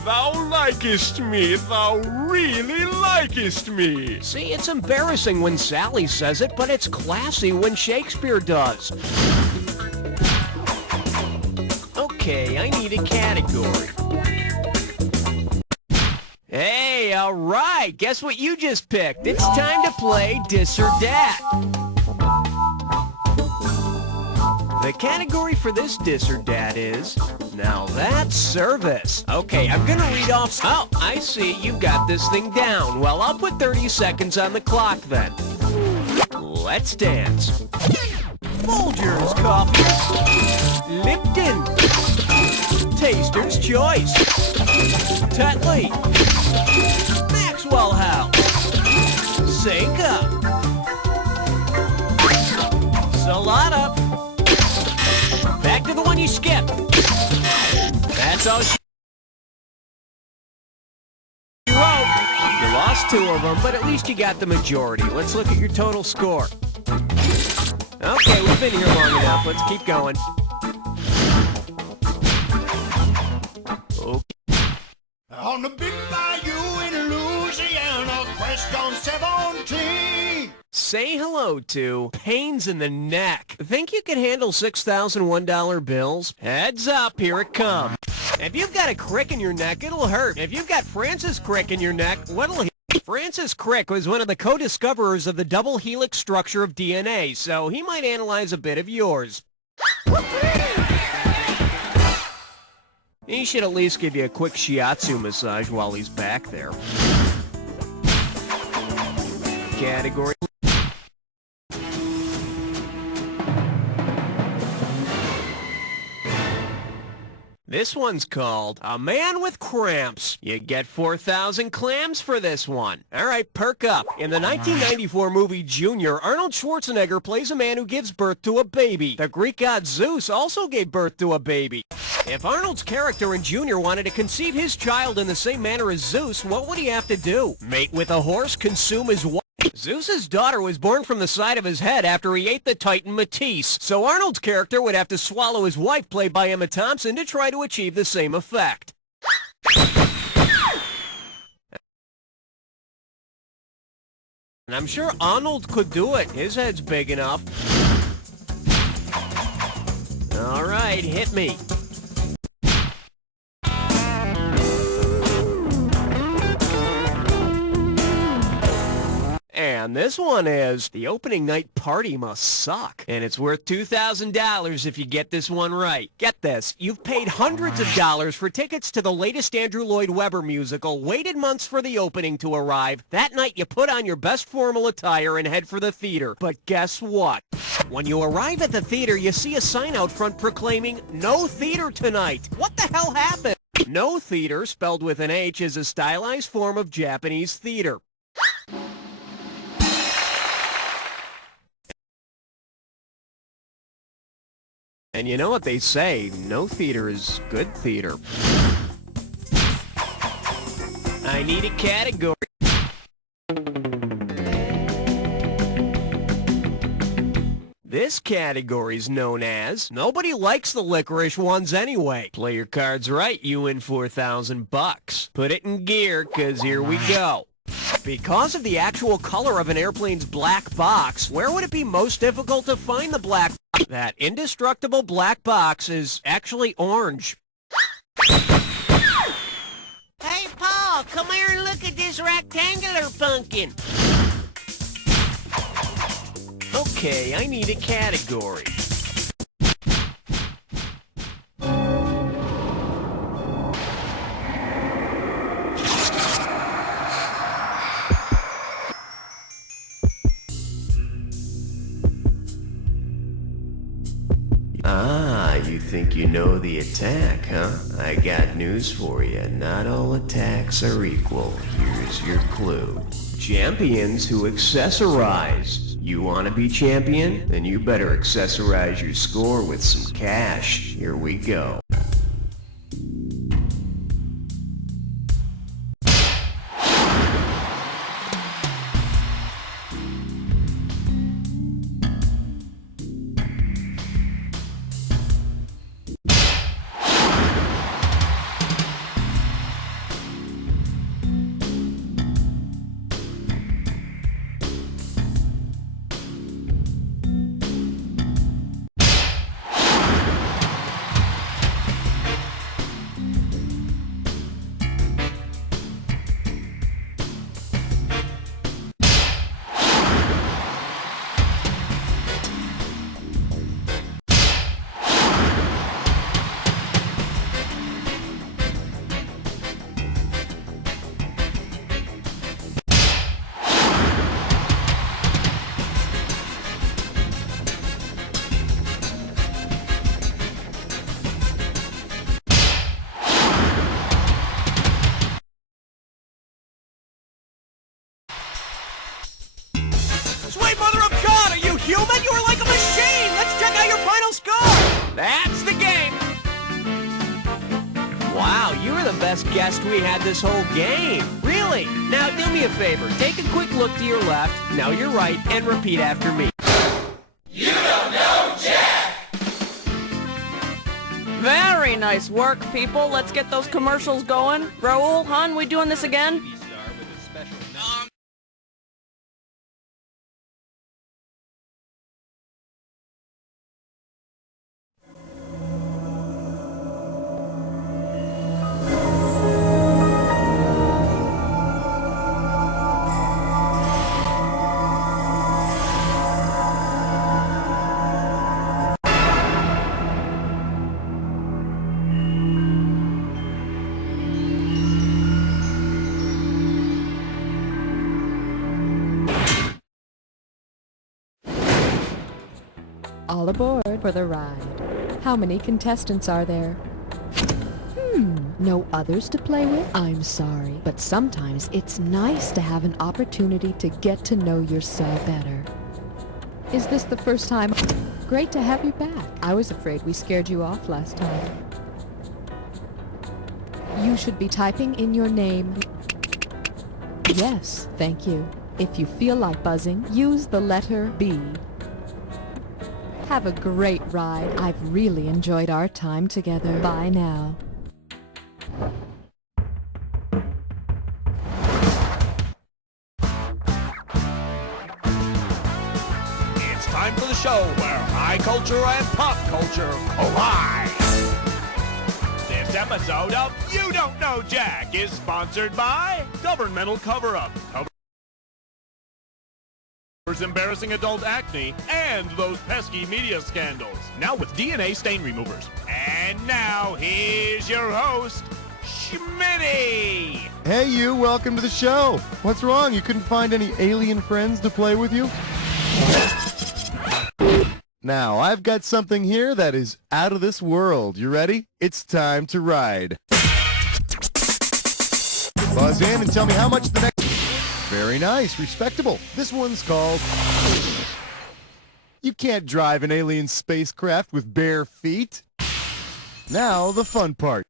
Thou likest me, thou really likest me. See, it's embarrassing when Sally says it, but it's classy when Shakespeare does. Okay, I need a category. Hey, all right, guess what you just picked? It's time to play Dis or Dat. The category for this Dis or Dat is, now that's service. Okay, I'm gonna read off. Oh, I see, you've got this thing down. Well, I'll put 30 seconds on the clock then. Let's dance. Folgers coffee. Lipton. Taster's Choice. Tetley. Maxwell House. Sync Up. Solana. Back to the one you skipped. That's all she wrote. You lost 2 of them, but at least you got the majority. Let's look at your total score. Okay, we've been here long enough. Let's keep going. Okay. On the big bayou in Louisiana, crest on 17. Say hello to pains in the neck. Think you can handle $6,001 bills? Heads up, here it comes. If you've got a crick in your neck, it'll hurt. If you've got Francis Crick in your neck, what'll he? Francis Crick was one of the co-discoverers of the double helix structure of DNA, so he might analyze a bit of yours. He should at least give you a quick shiatsu massage while he's back there. Category. This one's called A Man with Cramps. You get 4,000 clams for this one. All right, perk up. In the 1994 movie Junior, Arnold Schwarzenegger plays a man who gives birth to a baby. The Greek god Zeus also gave birth to a baby. If Arnold's character in Junior wanted to conceive his child in the same manner as Zeus, what would he have to do? Mate with a horse, consume his wife? Zeus's daughter was born from the side of his head after he ate the Titan Matisse, so Arnold's character would have to swallow his wife, played by Emma Thompson, to try to achieve the same effect. And I'm sure Arnold could do it. His head's big enough. All right, hit me. And this one is, the opening night party must suck. And it's worth $2,000 if you get this one right. Get this, you've paid hundreds of dollars for tickets to the latest Andrew Lloyd Webber musical, waited months for the opening to arrive. That night you put on your best formal attire and head for the theater. But guess what? When you arrive at the theater, you see a sign out front proclaiming, "No theater tonight." What the hell happened? No theater, spelled with an H, is a stylized form of Japanese theater. And you know what they say, no theater is good theater. I need a category. This category's known as, nobody likes the licorice ones anyway. Play your cards right, you win $4,000. Put it in gear, 'cause here we go. Because of the actual color of an airplane's black box, where would it be most difficult to find the black box? That indestructible black box is actually orange. Hey, Paul, come here and look at this rectangular pumpkin. Okay, I need a category. Ah, you think you know the attack, huh? I got news for you. Not all attacks are equal. Here's your clue. Champions who accessorize. You want to be champion? Then you better accessorize your score with some cash. Here we go. Sweet mother of God, are you human? You are like a machine! Let's check out your final score! That's the game! Wow, you were the best guest we had this whole game. Really? Now do me a favor. Take a quick look to your left, now your right, and repeat after me. You don't know Jack! Very nice work, people. Let's get those commercials going. Raul, hon, we doing this again? All aboard for the ride. How many contestants are there? No others to play with? I'm sorry, but sometimes it's nice to have an opportunity to get to know yourself better. Is this the first time? Great to have you back. I was afraid we scared you off last time. You should be typing in your name. Yes, thank you. If you feel like buzzing, use the letter B. Have a great ride. I've really enjoyed our time together. Bye now. It's time for the show where high culture and pop culture collide. This episode of You Don't Know Jack is sponsored by Governmental Cover-Up. Embarrassing adult acne and those pesky media scandals. Now with DNA stain removers. And now here's your host, Schmitty. Hey you, welcome to the show. What's wrong? You couldn't find any alien friends to play with you? Now, I've got something here that is out of this world. You ready? It's time to ride. Buzz in and tell me how much the next... Very nice, respectable. This one's called... You can't drive an alien spacecraft with bare feet. Now, the fun part.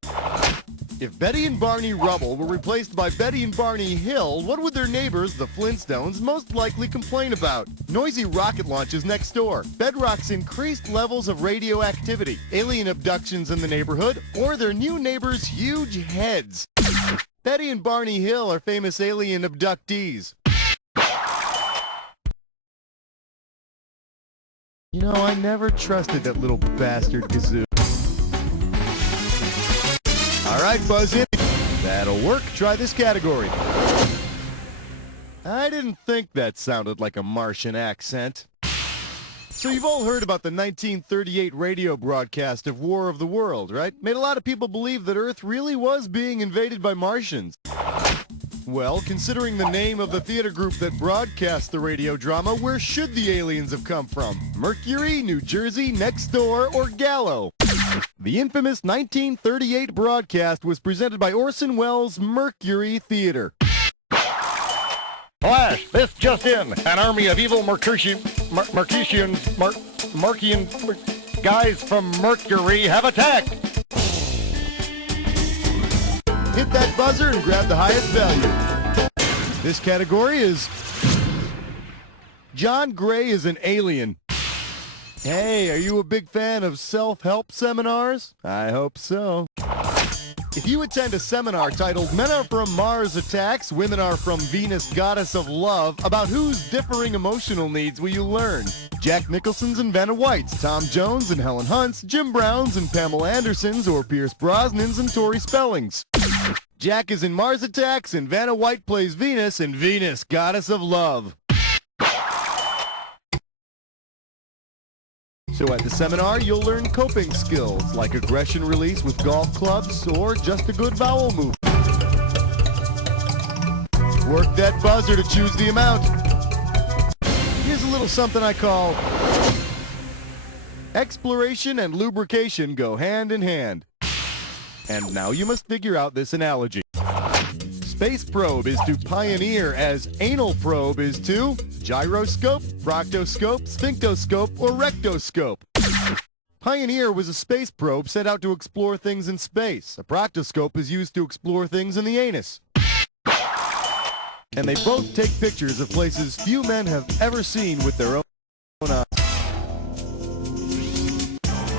If Betty and Barney Rubble were replaced by Betty and Barney Hill, what would their neighbors, the Flintstones, most likely complain about? Noisy rocket launches next door, Bedrock's increased levels of radioactivity, alien abductions in the neighborhood, or their new neighbors' huge heads. Betty and Barney Hill are famous alien abductees. You know, I never trusted that little bastard Gazoo. All right, buzz in. That'll work. Try this category. I didn't think that sounded like a Martian accent. So you've all heard about the 1938 radio broadcast of War of the World, right? Made a lot of people believe that Earth really was being invaded by Martians. Well, considering the name of the theater group that broadcast the radio drama, where should the aliens have come from? Mercury, New Jersey, Next Door, or Gallo? The infamous 1938 broadcast was presented by Orson Welles' Mercury Theater. Flash, this just in. An army of evil Martian guys from Mercury have attacked. Hit that buzzer and grab the highest value. This category is... John Gray is an alien. Hey, are you a big fan of self-help seminars? I hope so. If you attend a seminar titled Men Are From Mars Attacks, Women Are From Venus Goddess of Love, about whose differing emotional needs will you learn? Jack Nicholson's and Vanna White's, Tom Jones and Helen Hunt's, Jim Brown's and Pamela Anderson's, or Pierce Brosnan's and Tori Spelling's. Jack is in Mars Attacks, and Vanna White plays Venus in Venus Goddess of Love. So at the seminar, you'll learn coping skills like aggression release with golf clubs or just a good vowel movement. Work that buzzer to choose the amount. Here's a little something I call exploration and lubrication go hand in hand. And now you must figure out this analogy. Space probe is to pioneer as anal probe is to gyroscope, proctoscope, sphinctoscope, or rectoscope. Pioneer was a space probe set out to explore things in space. A proctoscope is used to explore things in the anus. And they both take pictures of places few men have ever seen with their own eyes.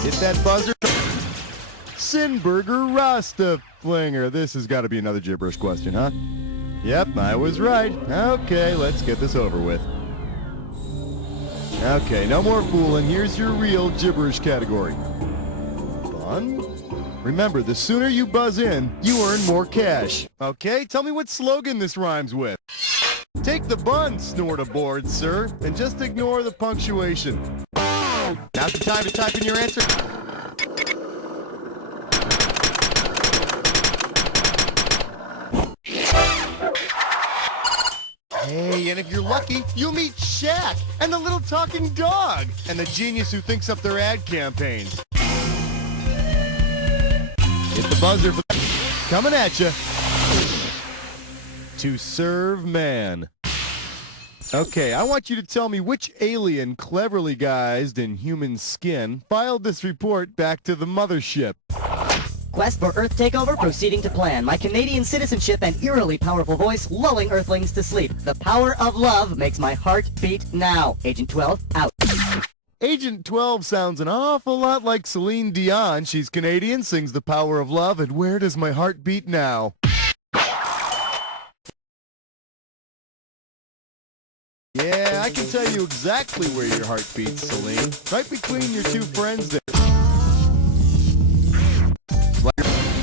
Hit that buzzer. Sinberger Rasta Flinger. This has got to be another gibberish question, huh? Yep, I was right. Okay, let's get this over with. Okay, no more fooling. Here's your real gibberish category. Fun? Remember, the sooner you buzz in, you earn more cash. Okay, tell me what slogan this rhymes with. Take the bun, snort aboard, sir, and just ignore the punctuation. Now's the time to type in your answer. Hey, and if you're lucky, you'll meet Shaq and the little talking dog and the genius who thinks up their ad campaigns. Hit the buzzer for coming at you. To serve man. Okay, I want you to tell me which alien cleverly guised in human skin filed this report back to the mothership. Quest for Earth takeover proceeding to plan. My Canadian citizenship and eerily powerful voice lulling Earthlings to sleep. The power of love makes my heart beat now. Agent 12, out. Agent 12 sounds an awful lot like Celine Dion. She's Canadian, sings The Power of Love, and Where Does My Heart Beat Now? Yeah, I can tell you exactly where your heart beats, Celine. Right between your two friends there.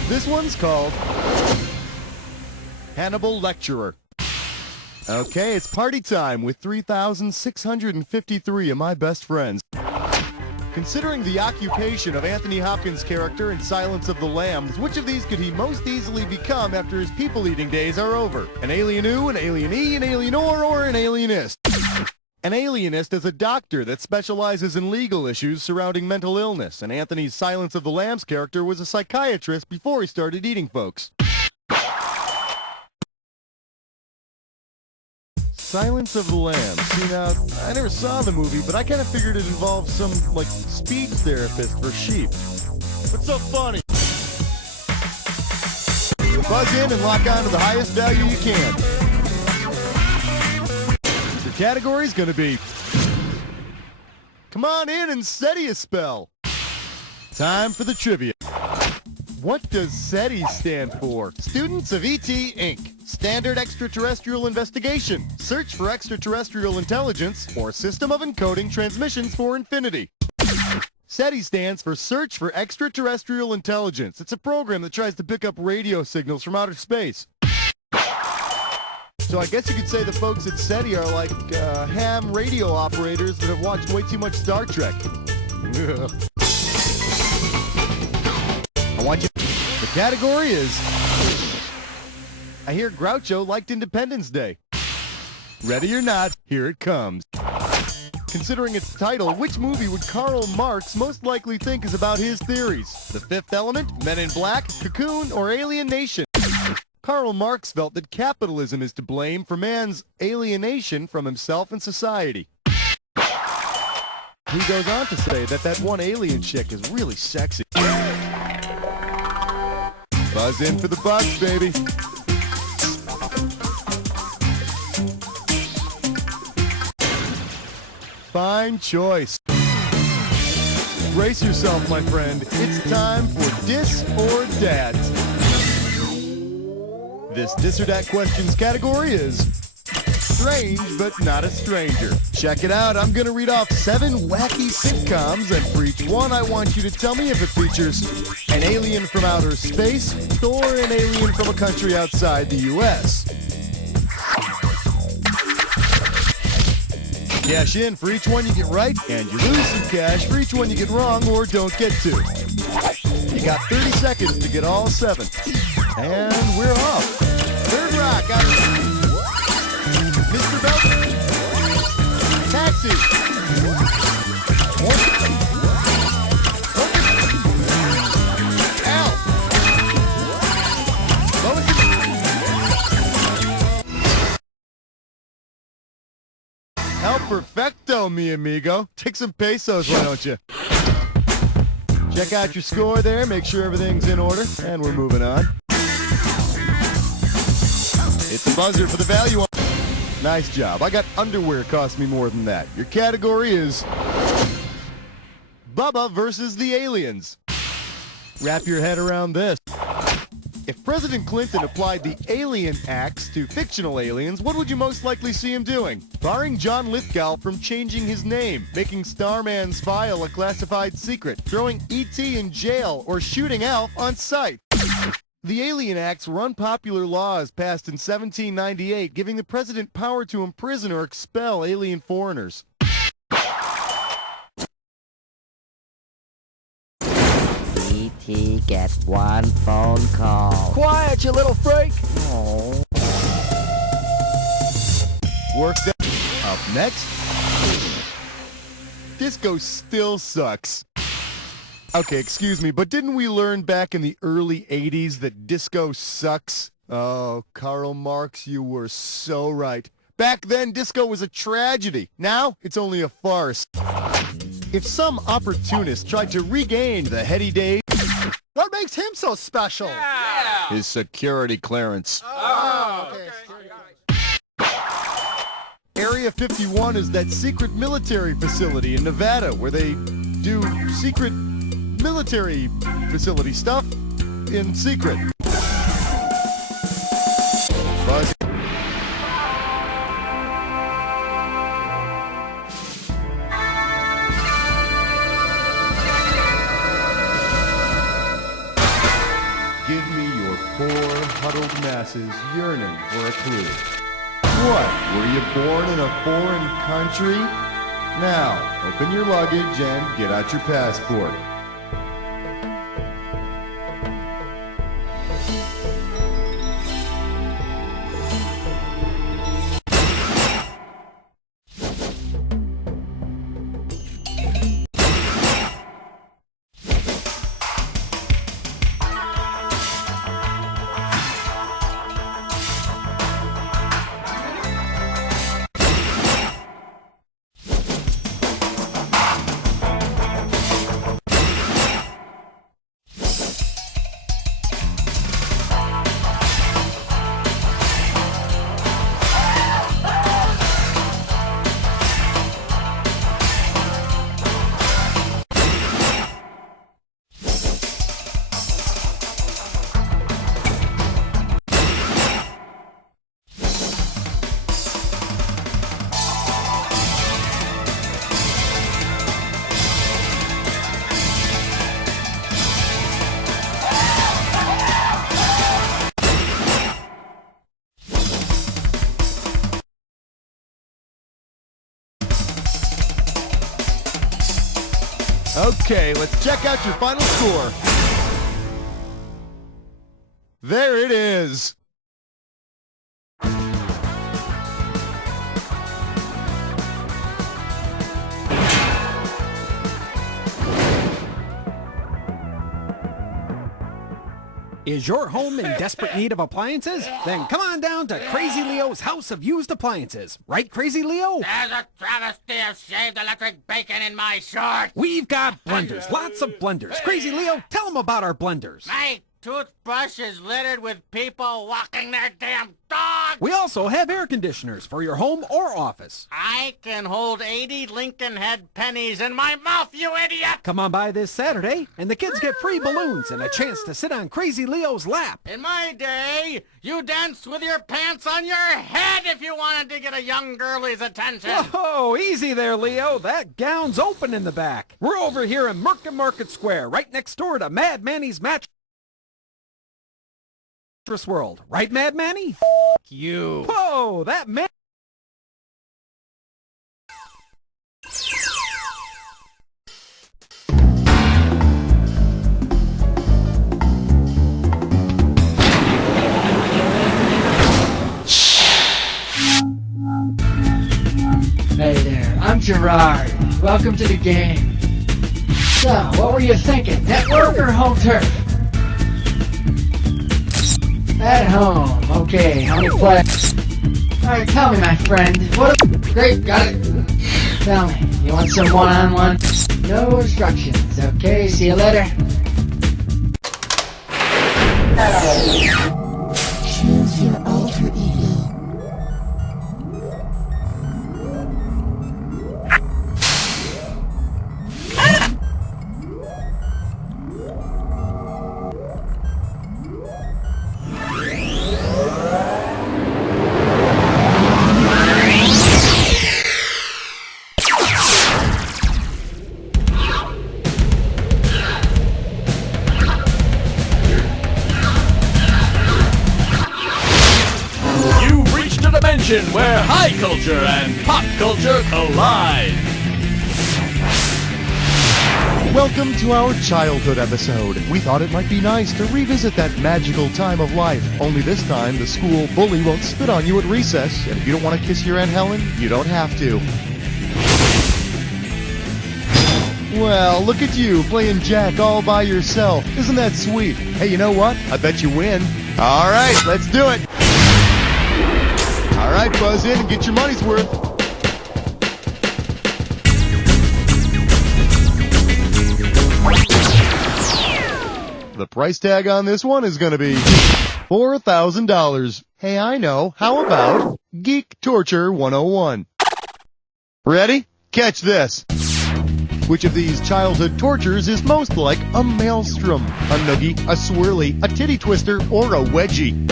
This one's called Hannibal Lecturer. Okay, it's party time with 3,653 of my best friends. Considering the occupation of Anthony Hopkins' character in Silence of the Lambs, which of these could he most easily become after his people-eating days are over? An alienu, an alienee, an alienor, or an alienist? An alienist is a doctor that specializes in legal issues surrounding mental illness, and Anthony's Silence of the Lambs character was a psychiatrist before he started eating folks. Silence of the Lambs. See, now, I never saw the movie, but I kind of figured it involved some, like, speech therapist for sheep. What's so funny? Buzz in and lock on to the highest value you can. Your category's gonna be... Come on in and SETI a spell. Time for the trivia. What does SETI stand for? Students of ET, Inc. Standard Extraterrestrial Investigation, Search for Extraterrestrial Intelligence, or System of Encoding Transmissions for Infinity. SETI stands for Search for Extraterrestrial Intelligence. It's a program that tries to pick up radio signals from outer space. So I guess you could say the folks at SETI are like ham radio operators that have watched way too much Star Trek. I want you... The category is... I hear Groucho liked Independence Day. Ready or not, here it comes. Considering its title, which movie would Karl Marx most likely think is about his theories? The Fifth Element, Men in Black, Cocoon, or Alien Nation? Karl Marx felt that capitalism is to blame for man's alienation from himself and society. He goes on to say that that one alien chick is really sexy. Buzz in for the bucks, baby. Fine choice. Brace yourself, my friend. It's time for Dis or Dat. This Dis or Dat questions category is strange, but not a stranger. Check it out. I'm going to read off 7 wacky sitcoms, and for each one, I want you to tell me if it features an alien from outer space or an alien from a country outside the U.S. Cash in for each one you get right, and you lose some cash for each one you get wrong or don't get to. You got 30 seconds to get all 7. And we're off. Third rock out of Mr. Belton. Taxi. Al. El perfecto, mi amigo. Take some pesos, why don't you? Check out your score there, make sure everything's in order, and we're moving on. Hit the buzzer for the value on. Nice job. I got underwear cost me more than that. Your category is Bubba versus the aliens. Wrap your head around this. If President Clinton applied the Alien Acts to fictional aliens, what would you most likely see him doing? Barring John Lithgow from changing his name, making Starman's file a classified secret, throwing E.T. in jail, or shooting Alf on sight. The Alien Acts were unpopular laws passed in 1798, giving the president power to imprison or expel alien foreigners. E.T. gets one phone call. Quiet, you little freak! Oh. Worked out. Up next, disco still sucks. Okay, excuse me, but didn't we learn back in the early 80s that disco sucks? Oh, Karl Marx, you were so right. Back then, disco was a tragedy. Now, it's only a farce. If some opportunist tried to regain the heady days What makes him so special? His security clearance. Oh, okay. Area 51 is that secret military facility in Nevada where they do secret military facility stuff in secret. Buzz. Give me your poor, huddled masses yearning for a clue. What? Were you born in a foreign country? Now, open your luggage and get out your passport. Okay, let's check out your final score. There it is. Is your home in desperate need of appliances? Then come on down to Crazy Leo's House of Used Appliances. Right, Crazy Leo? There's a travesty of shaved electric bacon in my shorts. We've got blenders, lots of blenders. Crazy Leo, tell them about our blenders. My toothbrush is littered with people walking their damn dog. We also have air conditioners for your home or office. I can hold 80 Lincoln Head pennies in my mouth, you idiot! Come on by this Saturday, and the kids get free balloons and a chance to sit on Crazy Leo's lap. In my day, you danced with your pants on your head if you wanted to get a young girlie's attention. Whoa, easy there, Leo. That gown's open in the back. We're over here in Merkin Market Square, right next door to Mad Manny's Mattress World. Right, Mad Manny? F*** you. Whoa, that man... Hey there, I'm Gerard. Welcome to the game. So, what were you thinking? Network or home turf? At home. Okay, how many players? Alright, tell me, my friend. What a... Great, got it. Tell me, you want some one-on-one? No instructions, okay? See you later. Choose your alter ego. Where high culture and pop culture collide. Welcome to our childhood episode. We thought it might be nice to revisit that magical time of life. Only this time, the school bully won't spit on you at recess, and if you don't want to kiss your Aunt Helen, you don't have to. Well, look at you, playing Jack all by yourself. Isn't that sweet? Hey, you know what? I bet you win. All right, let's do it. All right, buzz in and get your money's worth. The price tag on this one is going to be $4,000. Hey, I know. How about Geek Torture 101? Ready? Catch this. Which of these childhood tortures is most like a maelstrom, a noogie, a swirly, a titty twister, or a wedgie?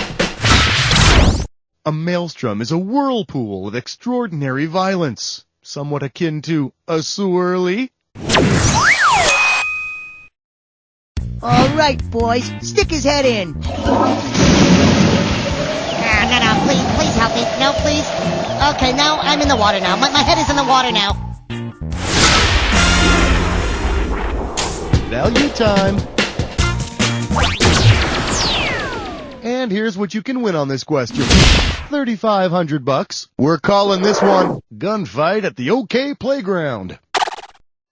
A maelstrom is a whirlpool of extraordinary violence, somewhat akin to a swirly. All right, boys, stick his head in. No, please help me. No, please. Okay, now I'm in the water now. My head is in the water now. Value time. And here's what you can win on this question. $3,500. We're calling this one Gunfight at the OK Playground.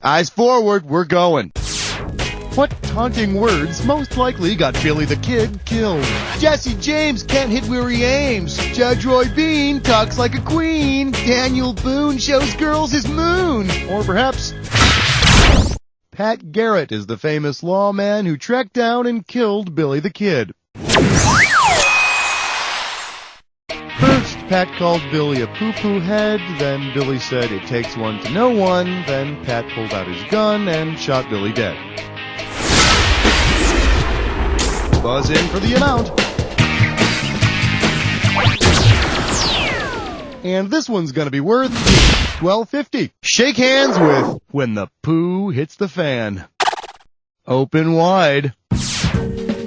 Eyes forward, we're going. What taunting words most likely got Billy the Kid killed? Jesse James can't hit where he aims. Judge Roy Bean talks like a queen. Daniel Boone shows girls his moon. Or perhaps Pat Garrett is the famous lawman who tracked down and killed Billy the Kid. First, Pat called Billy a poo-poo head, then Billy said it takes one to know one, then Pat pulled out his gun and shot Billy dead. Buzz in for the amount. And this one's gonna be worth $12.50. Shake hands with When the Poo Hits the Fan. Open wide.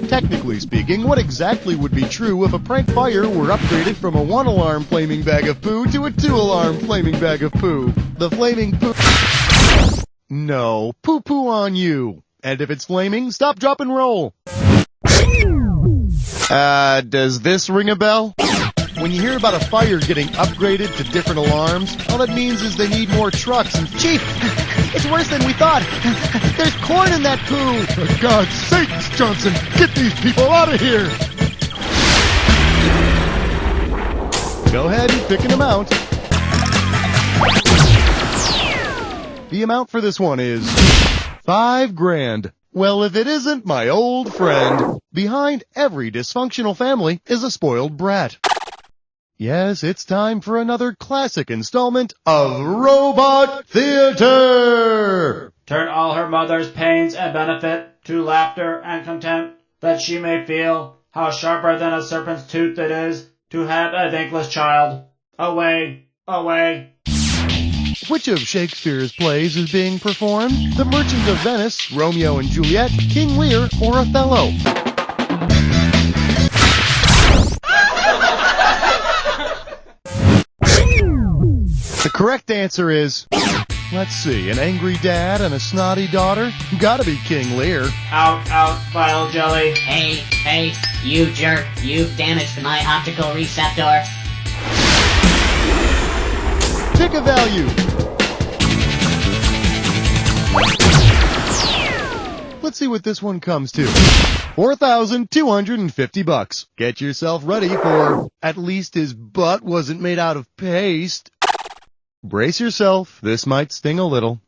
Technically speaking, what exactly would be true if a prank fire were upgraded from a 1-alarm flaming bag of poo to a 2-alarm flaming bag of poo? The flaming poo... No, poo-poo on you. And if it's flaming, stop, drop, and roll. Does this ring a bell? When you hear about a fire getting upgraded to different alarms, all that means is they need more trucks and... Chief, it's worse than we thought. There's corn in that poo. For God's sakes, Johnson, get these people out of here. Go ahead and pick an amount. The amount for this one is $5,000. Well, if it isn't my old friend, behind every dysfunctional family is a spoiled brat. Yes, it's time for another classic installment of Robot Theater! Turn all her mother's pains and benefit to laughter and content, that she may feel how sharper than a serpent's tooth it is to have a thankless child. Away, away. Which of Shakespeare's plays is being performed? The Merchant of Venice, Romeo and Juliet, King Lear, or Othello? The correct answer is, let's see, an angry dad and a snotty daughter? Gotta be King Lear. Out, out, vile jelly. Hey, you jerk, you've damaged my optical receptor. Pick a value. Let's see what this one comes to. $4,250. Get yourself ready for At Least His Butt Wasn't Made Out of Paste. Brace yourself, this might sting a little.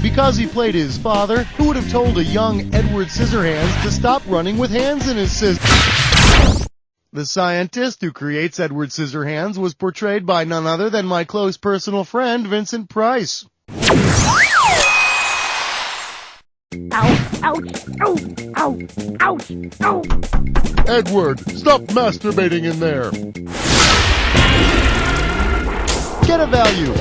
Because he played his father, who would have told a young Edward Scissorhands to stop running with hands in his scissors? The scientist who creates Edward Scissorhands was portrayed by none other than my close personal friend, Vincent Price. Ouch, ouch, ouch, ouch, ouch. Edward, stop masturbating in there. Get a value.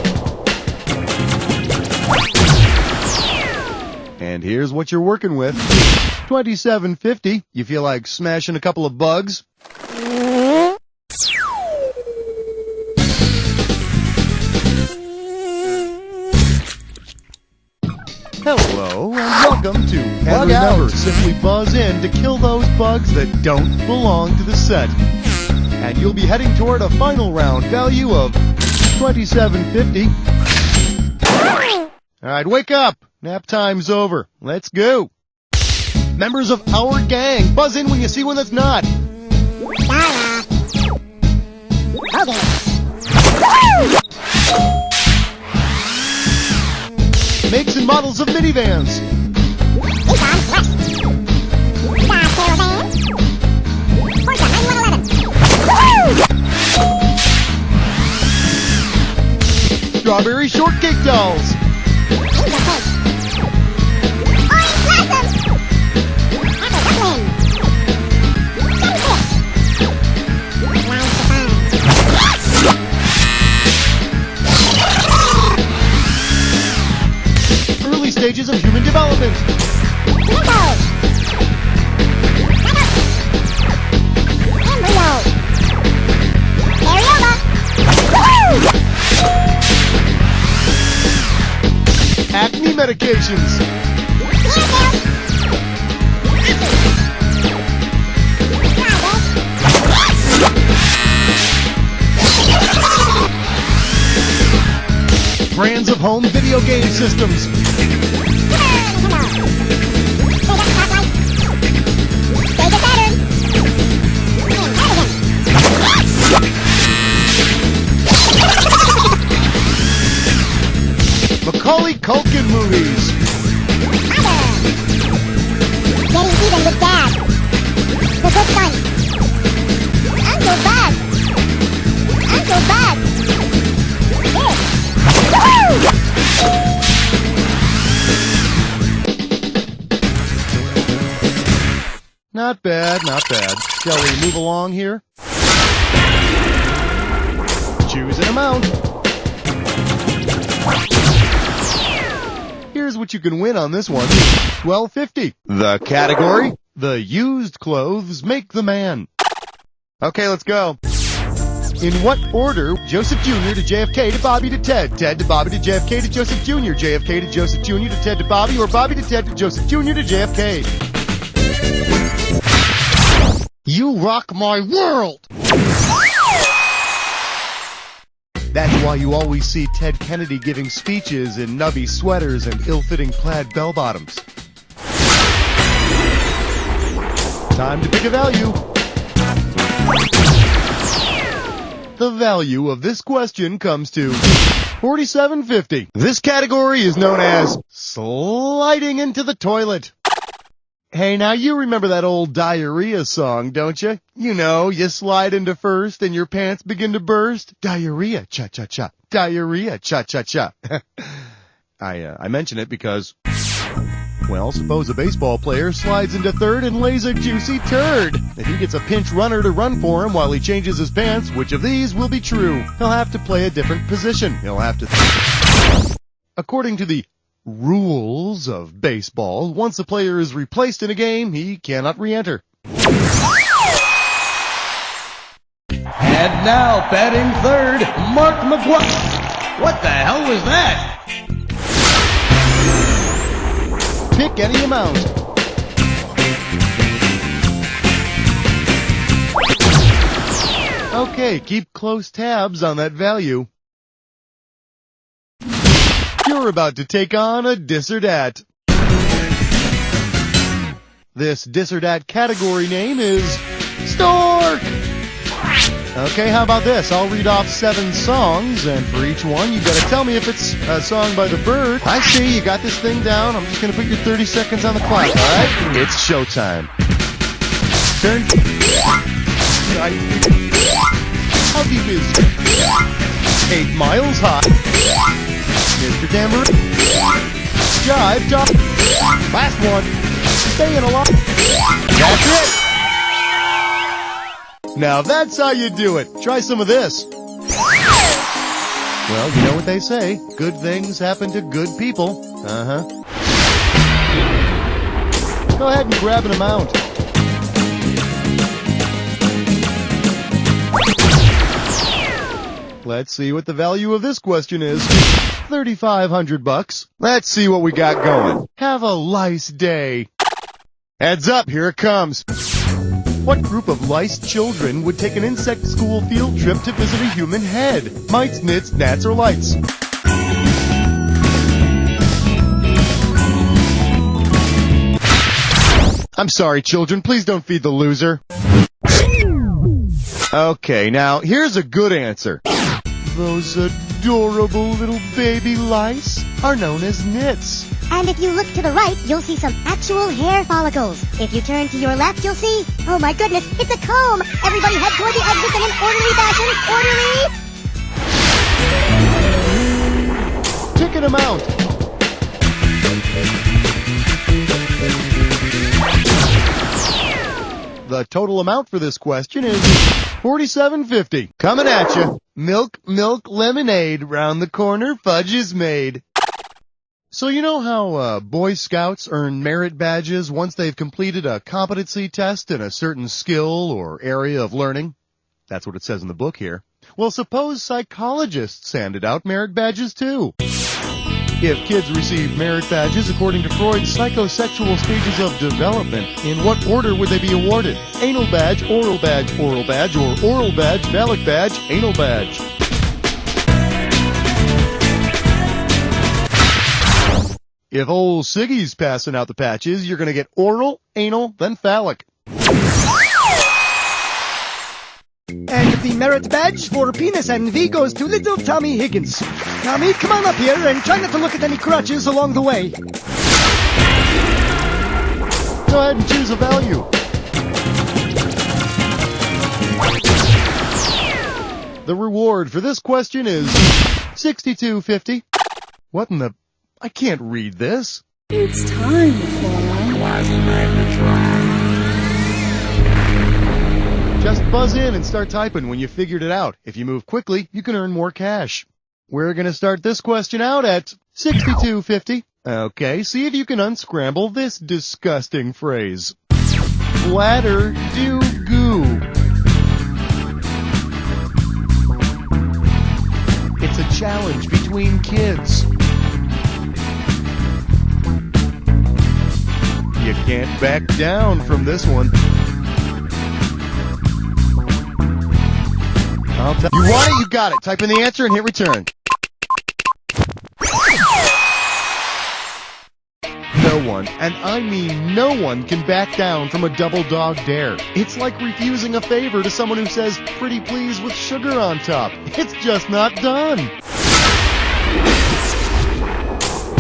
And here's what you're working with. $27.50. You feel like smashing a couple of bugs? Hello, and welcome to And Remember, simply buzz in to kill those bugs that don't belong to the set. And you'll be heading toward a final round value of $27.50. Alright, wake up! Nap time's over. Let's go! Members of our gang, buzz in when you see one that's not. Makes and models of minivans. strawberry shortcake dolls. Early stages of human development. Acne medications. Brands of home video game systems. Macaulay Culkin movies. Getting even with Dad. The good son. I'm so bad. I'm so bad. Not bad, not bad. Shall we move along here? Choose an amount. Here's what you can win on this one. $12.50. The category? The used clothes make the man. Okay, let's go. In what order? Joseph Jr. to JFK to Bobby to Ted. Ted to Bobby to JFK to Joseph Jr. JFK to Joseph Jr. to Ted to Bobby, or Bobby to Ted to Joseph Jr. to JFK. You rock my world! That's why you always see Ted Kennedy giving speeches in nubby sweaters and ill-fitting plaid bell-bottoms. Time to pick a value. The value of this question comes to $47.50. This category is known as sliding into the toilet. Hey, now you remember that old diarrhea song, don't you? You know, you slide into first and your pants begin to burst. Diarrhea, cha-cha-cha. Diarrhea, cha-cha-cha. I mention it because, well, suppose a baseball player slides into third and lays a juicy turd. If he gets a pinch runner to run for him while he changes his pants, which of these will be true? He'll have to play a different position. He'll have to... According to the rules of baseball, once a player is replaced in a game, he cannot re-enter. And now, batting third, Mark McGuire. What the hell was that? Pick any amount. Okay, keep close tabs on that value. You're about to take on a dis or dat. This dis or dat category name is Stork! Okay, how about this? I'll read off 7 songs, and for each one, you gotta tell me if it's a song by the bird. I see, you got this thing down. I'm just gonna put your 30 seconds on the clock, alright? It's showtime. Turn. How deep is 8 miles high? Mr. Tambourine. Jive top. Last one. Staying alive. That's it. Now that's how you do it. Try some of this. Well, you know what they say. Good things happen to good people. Uh-huh. Go ahead and grab an amount. Let's see what the value of this question is. $3,500. Let's see what we got going. Have a lice day. Heads up, here it comes. What group of lice children would take an insect school field trip to visit a human head? Mites, nits, gnats, or lights? I'm sorry, children. Please don't feed the loser. Okay, now, here's a good answer. Those adorable little baby lice are known as nits. And if you look to the right, you'll see some actual hair follicles. If you turn to your left, you'll see... Oh my goodness, it's a comb! Everybody head toward the exit in an orderly fashion. Orderly! an amount. The total amount for this question is $47.50. Coming at you. Milk, milk, lemonade. Round the corner, fudge is made. So you know how Boy Scouts earn merit badges once they've completed a competency test in a certain skill or area of learning? That's what it says in the book here. Well, suppose psychologists handed out merit badges too. If kids receive merit badges according to Freud's psychosexual stages of development, in what order would they be awarded? Anal badge, oral badge, or oral badge, phallic badge, anal badge. If old Siggy's passing out the patches, you're going to get oral, anal, then phallic. And the merit badge for penis envy goes to little Tommy Higgins. Tommy, come on up here and try not to look at any crotches along the way. Go ahead and choose a value. The reward for this question is $62.50. What in the... I can't read this. It's time for... Just buzz in and start typing when you figured it out. If you move quickly, you can earn more cash. We're going to start this question out at $62.50. Okay, see if you can unscramble this disgusting phrase. Bladder do goo. It's a challenge between kids. You can't back down from this one. I'll tell you want it, you got it. Type in the answer and hit return. No one, and I mean no one, can back down from a double dog dare. It's like refusing a favor to someone who says, pretty please with sugar on top. It's just not done.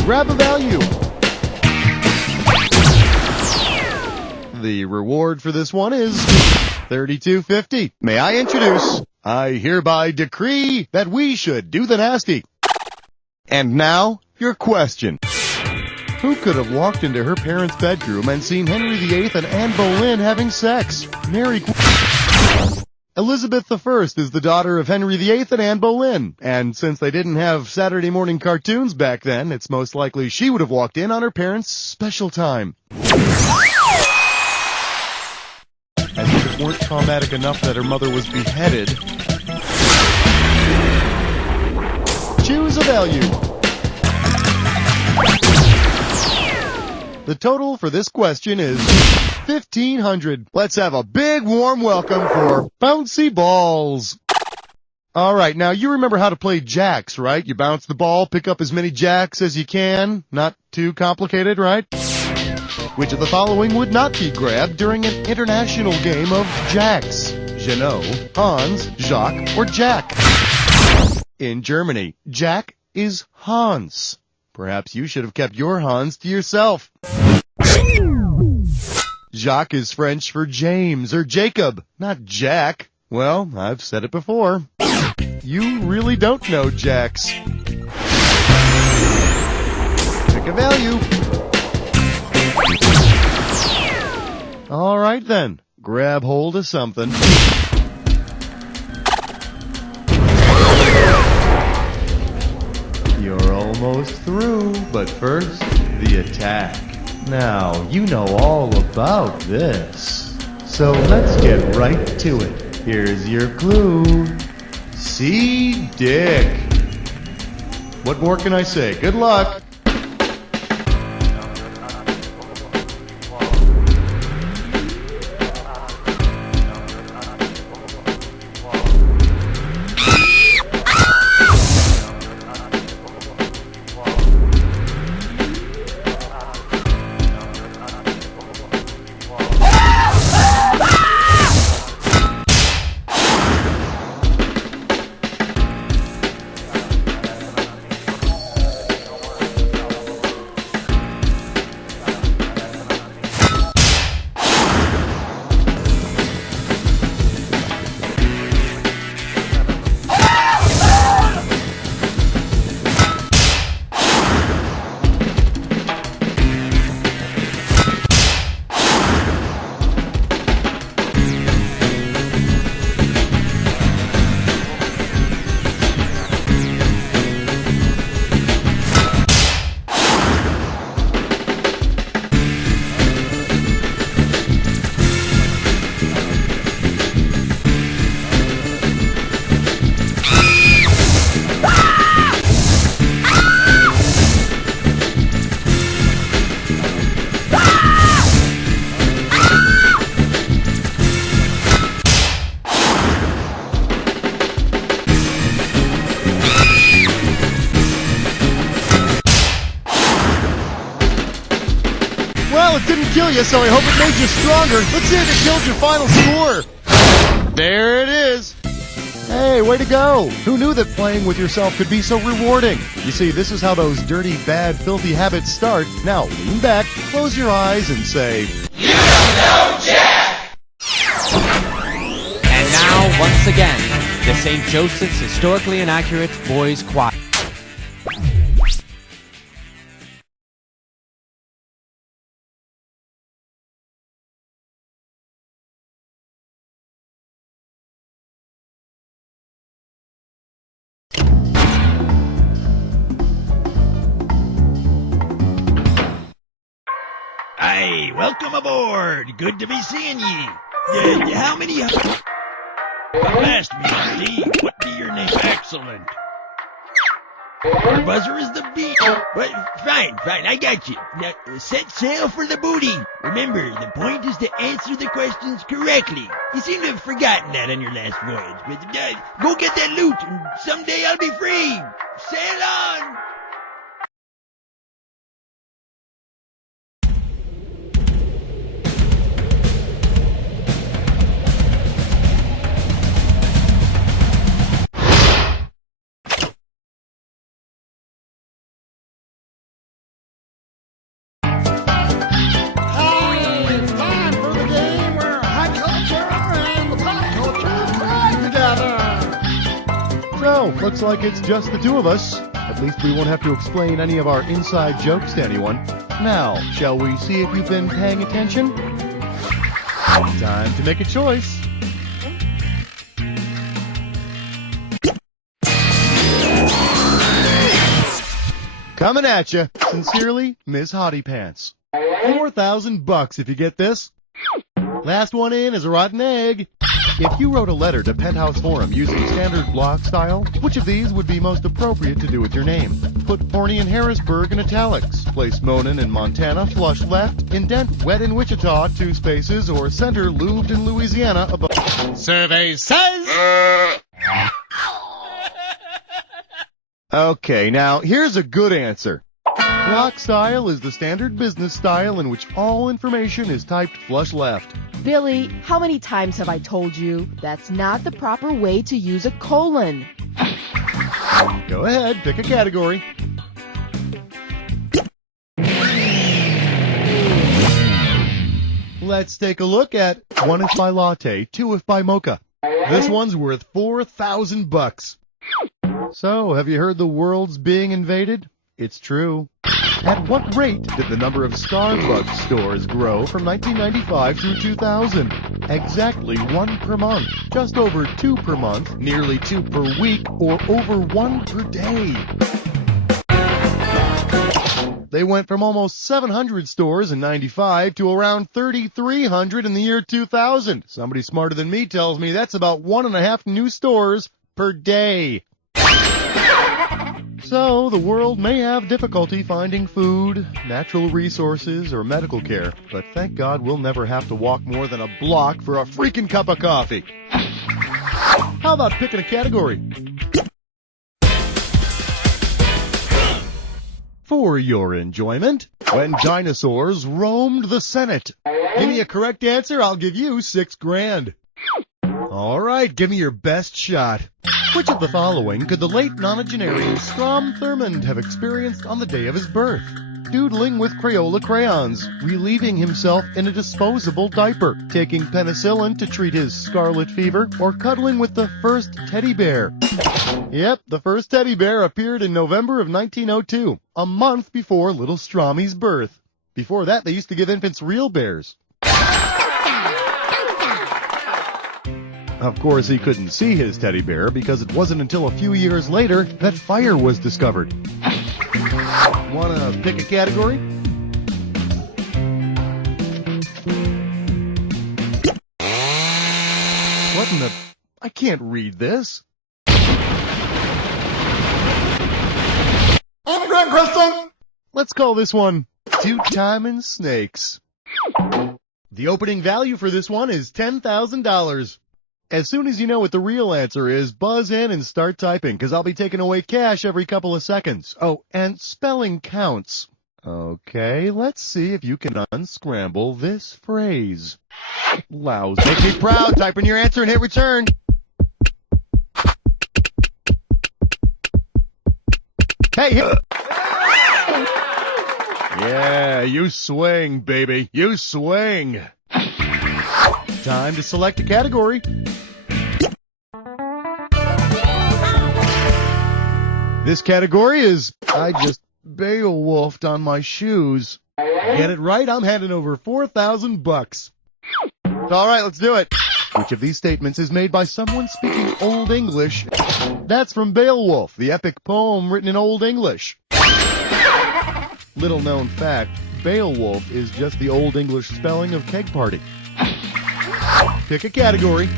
Grab a value. The reward for this one is $32.50. May I introduce... I hereby decree that we should do the nasty. And now, your question. Who could have walked into her parents' bedroom and seen Henry VIII and Anne Boleyn having sex? Mary Elizabeth I is the daughter of Henry VIII and Anne Boleyn. And since they didn't have Saturday morning cartoons back then, it's most likely she would have walked in on her parents' special time. As if it weren't traumatic enough that her mother was beheaded. Choose a value. The total for this question is $1,500. Let's have a big warm welcome for Bouncy Balls. Alright, now you remember how to play jacks, right? You bounce the ball, pick up as many jacks as you can. Not too complicated, right? Which of the following would not be grabbed during an international game of jacks? Jeannot, Hans, Jacques, or Jack? In Germany, Jack is Hans. Perhaps you should have kept your Hans to yourself. Jacques is French for James or Jacob, not Jack. Well, I've said it before. You really don't know jacks. Pick a value. All right then, grab hold of something. You're almost through, but first, the attack. Now, you know all about this. So let's get right to it. Here's your clue. See Dick. What more can I say? Good luck. didn't kill you, so I hope it made you stronger. Let's see if it killed your final score. There it is. Hey, way to go. Who knew that playing with yourself could be so rewarding? You see, this is how those dirty, bad, filthy habits start. Now, lean back, close your eyes, and say, "You don't know Jack!" And now, once again, the St. Joseph's Historically Inaccurate Boys Choir. Hey, welcome aboard. Good to be seeing ye. How many... Blast me, Steve. What be your name? Excellent. Your buzzer is the beat. But fine, I got you. Now, set sail for the booty. Remember, the point is to answer the questions correctly. You seem to have forgotten that on your last voyage. But go get that loot, and someday I'll be free. Sail on! So, looks like it's just the two of us. At least we won't have to explain any of our inside jokes to anyone. Now, shall we see if you've been paying attention? Time to make a choice. Coming at you. Sincerely, Miss Hottie Pants. $4,000 if you get this. Last one in is a rotten egg. If you wrote a letter to Penthouse Forum using standard block style, which of these would be most appropriate to do with your name? Put Porny in Harrisburg in italics, place Monin in Montana flush left, indent Wet in Wichita 2 spaces, or center Lubed in Louisiana above. Survey says... Okay, now here's a good answer. Block style is the standard business style in which all information is typed flush left. Billy, how many times have I told you that's not the proper way to use a colon? Go ahead, pick a category. Let's take a look at 1 if by latte, 2 if by mocha. This one's worth $4,000. So, have you heard the world's being invaded? It's true. At what rate did the number of Starbucks stores grow from 1995 through 2000? Exactly 1 per month. Just over 2 per month, nearly 2 per week, or over 1 per day. They went from almost 700 stores in 95 to around 3,300 in the year 2000. Somebody smarter than me tells me that's about 1.5 new stores per day. So, the world may have difficulty finding food, natural resources, or medical care, but thank God we'll never have to walk more than a block for a freaking cup of coffee. How about picking a category? For your enjoyment, when dinosaurs roamed the Senate. Give me a correct answer, I'll give you $6,000. All right, give me your best shot. Which of the following could the late nonagenarian Strom Thurmond have experienced on the day of his birth? Doodling with Crayola crayons, relieving himself in a disposable diaper, taking penicillin to treat his scarlet fever, or cuddling with the first teddy bear. Yep, the first teddy bear appeared in November of 1902, a month before little Strommy's birth. Before that, they used to give infants real bears. Of course, he couldn't see his teddy bear because it wasn't until a few years later that fire was discovered. Wanna pick a category? What in the... I can't read this. Question. Let's call this one Two-Timing Snakes. The opening value for this one is $10,000. As soon as you know what the real answer is, buzz in and start typing, because I'll be taking away cash every couple of seconds. Oh, and spelling counts. Okay, let's see if you can unscramble this phrase. Lousy. Make me proud. Type in your answer and hit return. Hey, yeah, you swing, baby. You swing. Time to select a category. This category is, I just Beowulfed on my shoes. Get it right, I'm handing over $4,000. All right, let's do it. Which of these statements is made by someone speaking Old English? That's from Beowulf, the epic poem written in Old English. Little known fact, Beowulf is just the Old English spelling of keg party. Pick a category.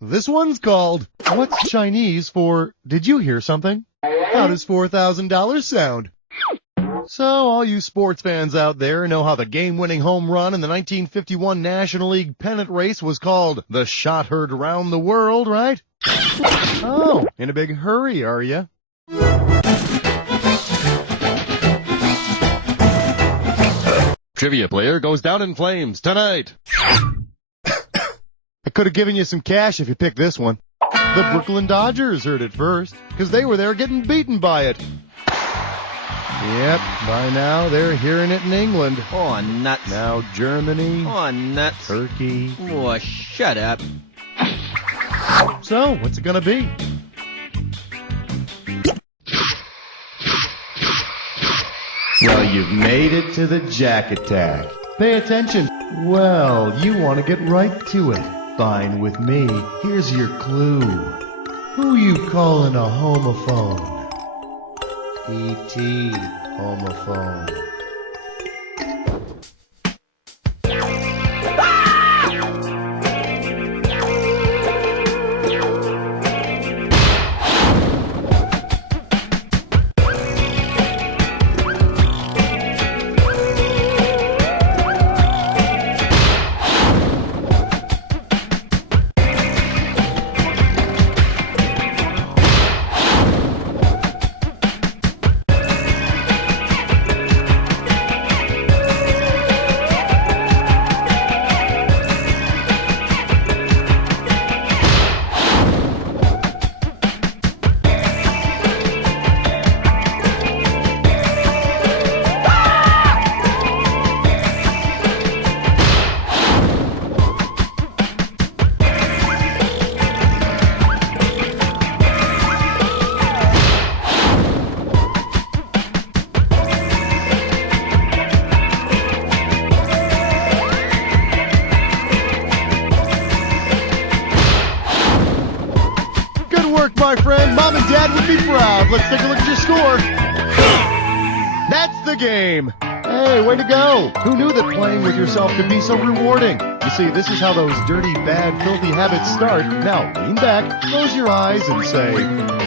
This one's called, what's Chinese for, did you hear something? How does $4,000 sound? So, all you sports fans out there know how the game-winning home run in the 1951 National League pennant race was called the shot heard around the world, right? Oh, in a big hurry, are ya? Trivia player goes down in flames tonight. I could have given you some cash if you picked this one. The Brooklyn Dodgers heard it first, because they were there getting beaten by it. Yep, by now they're hearing it in England. Oh, nuts. Now Germany. Oh, nuts. Turkey. Oh, shut up. So, what's it gonna be? Well, you've made it to the Jack Attack. Pay attention. Well, you want to get right to it. Fine with me. Here's your clue. Who you calling a homophone? E.T. homophone. My friend, Mom and Dad would be proud. Let's take a look at your score. That's the game. Hey, way to go. Who knew that playing with yourself could be so rewarding? You see, this is how those dirty, bad, filthy habits start. Now, lean back, close your eyes, and say...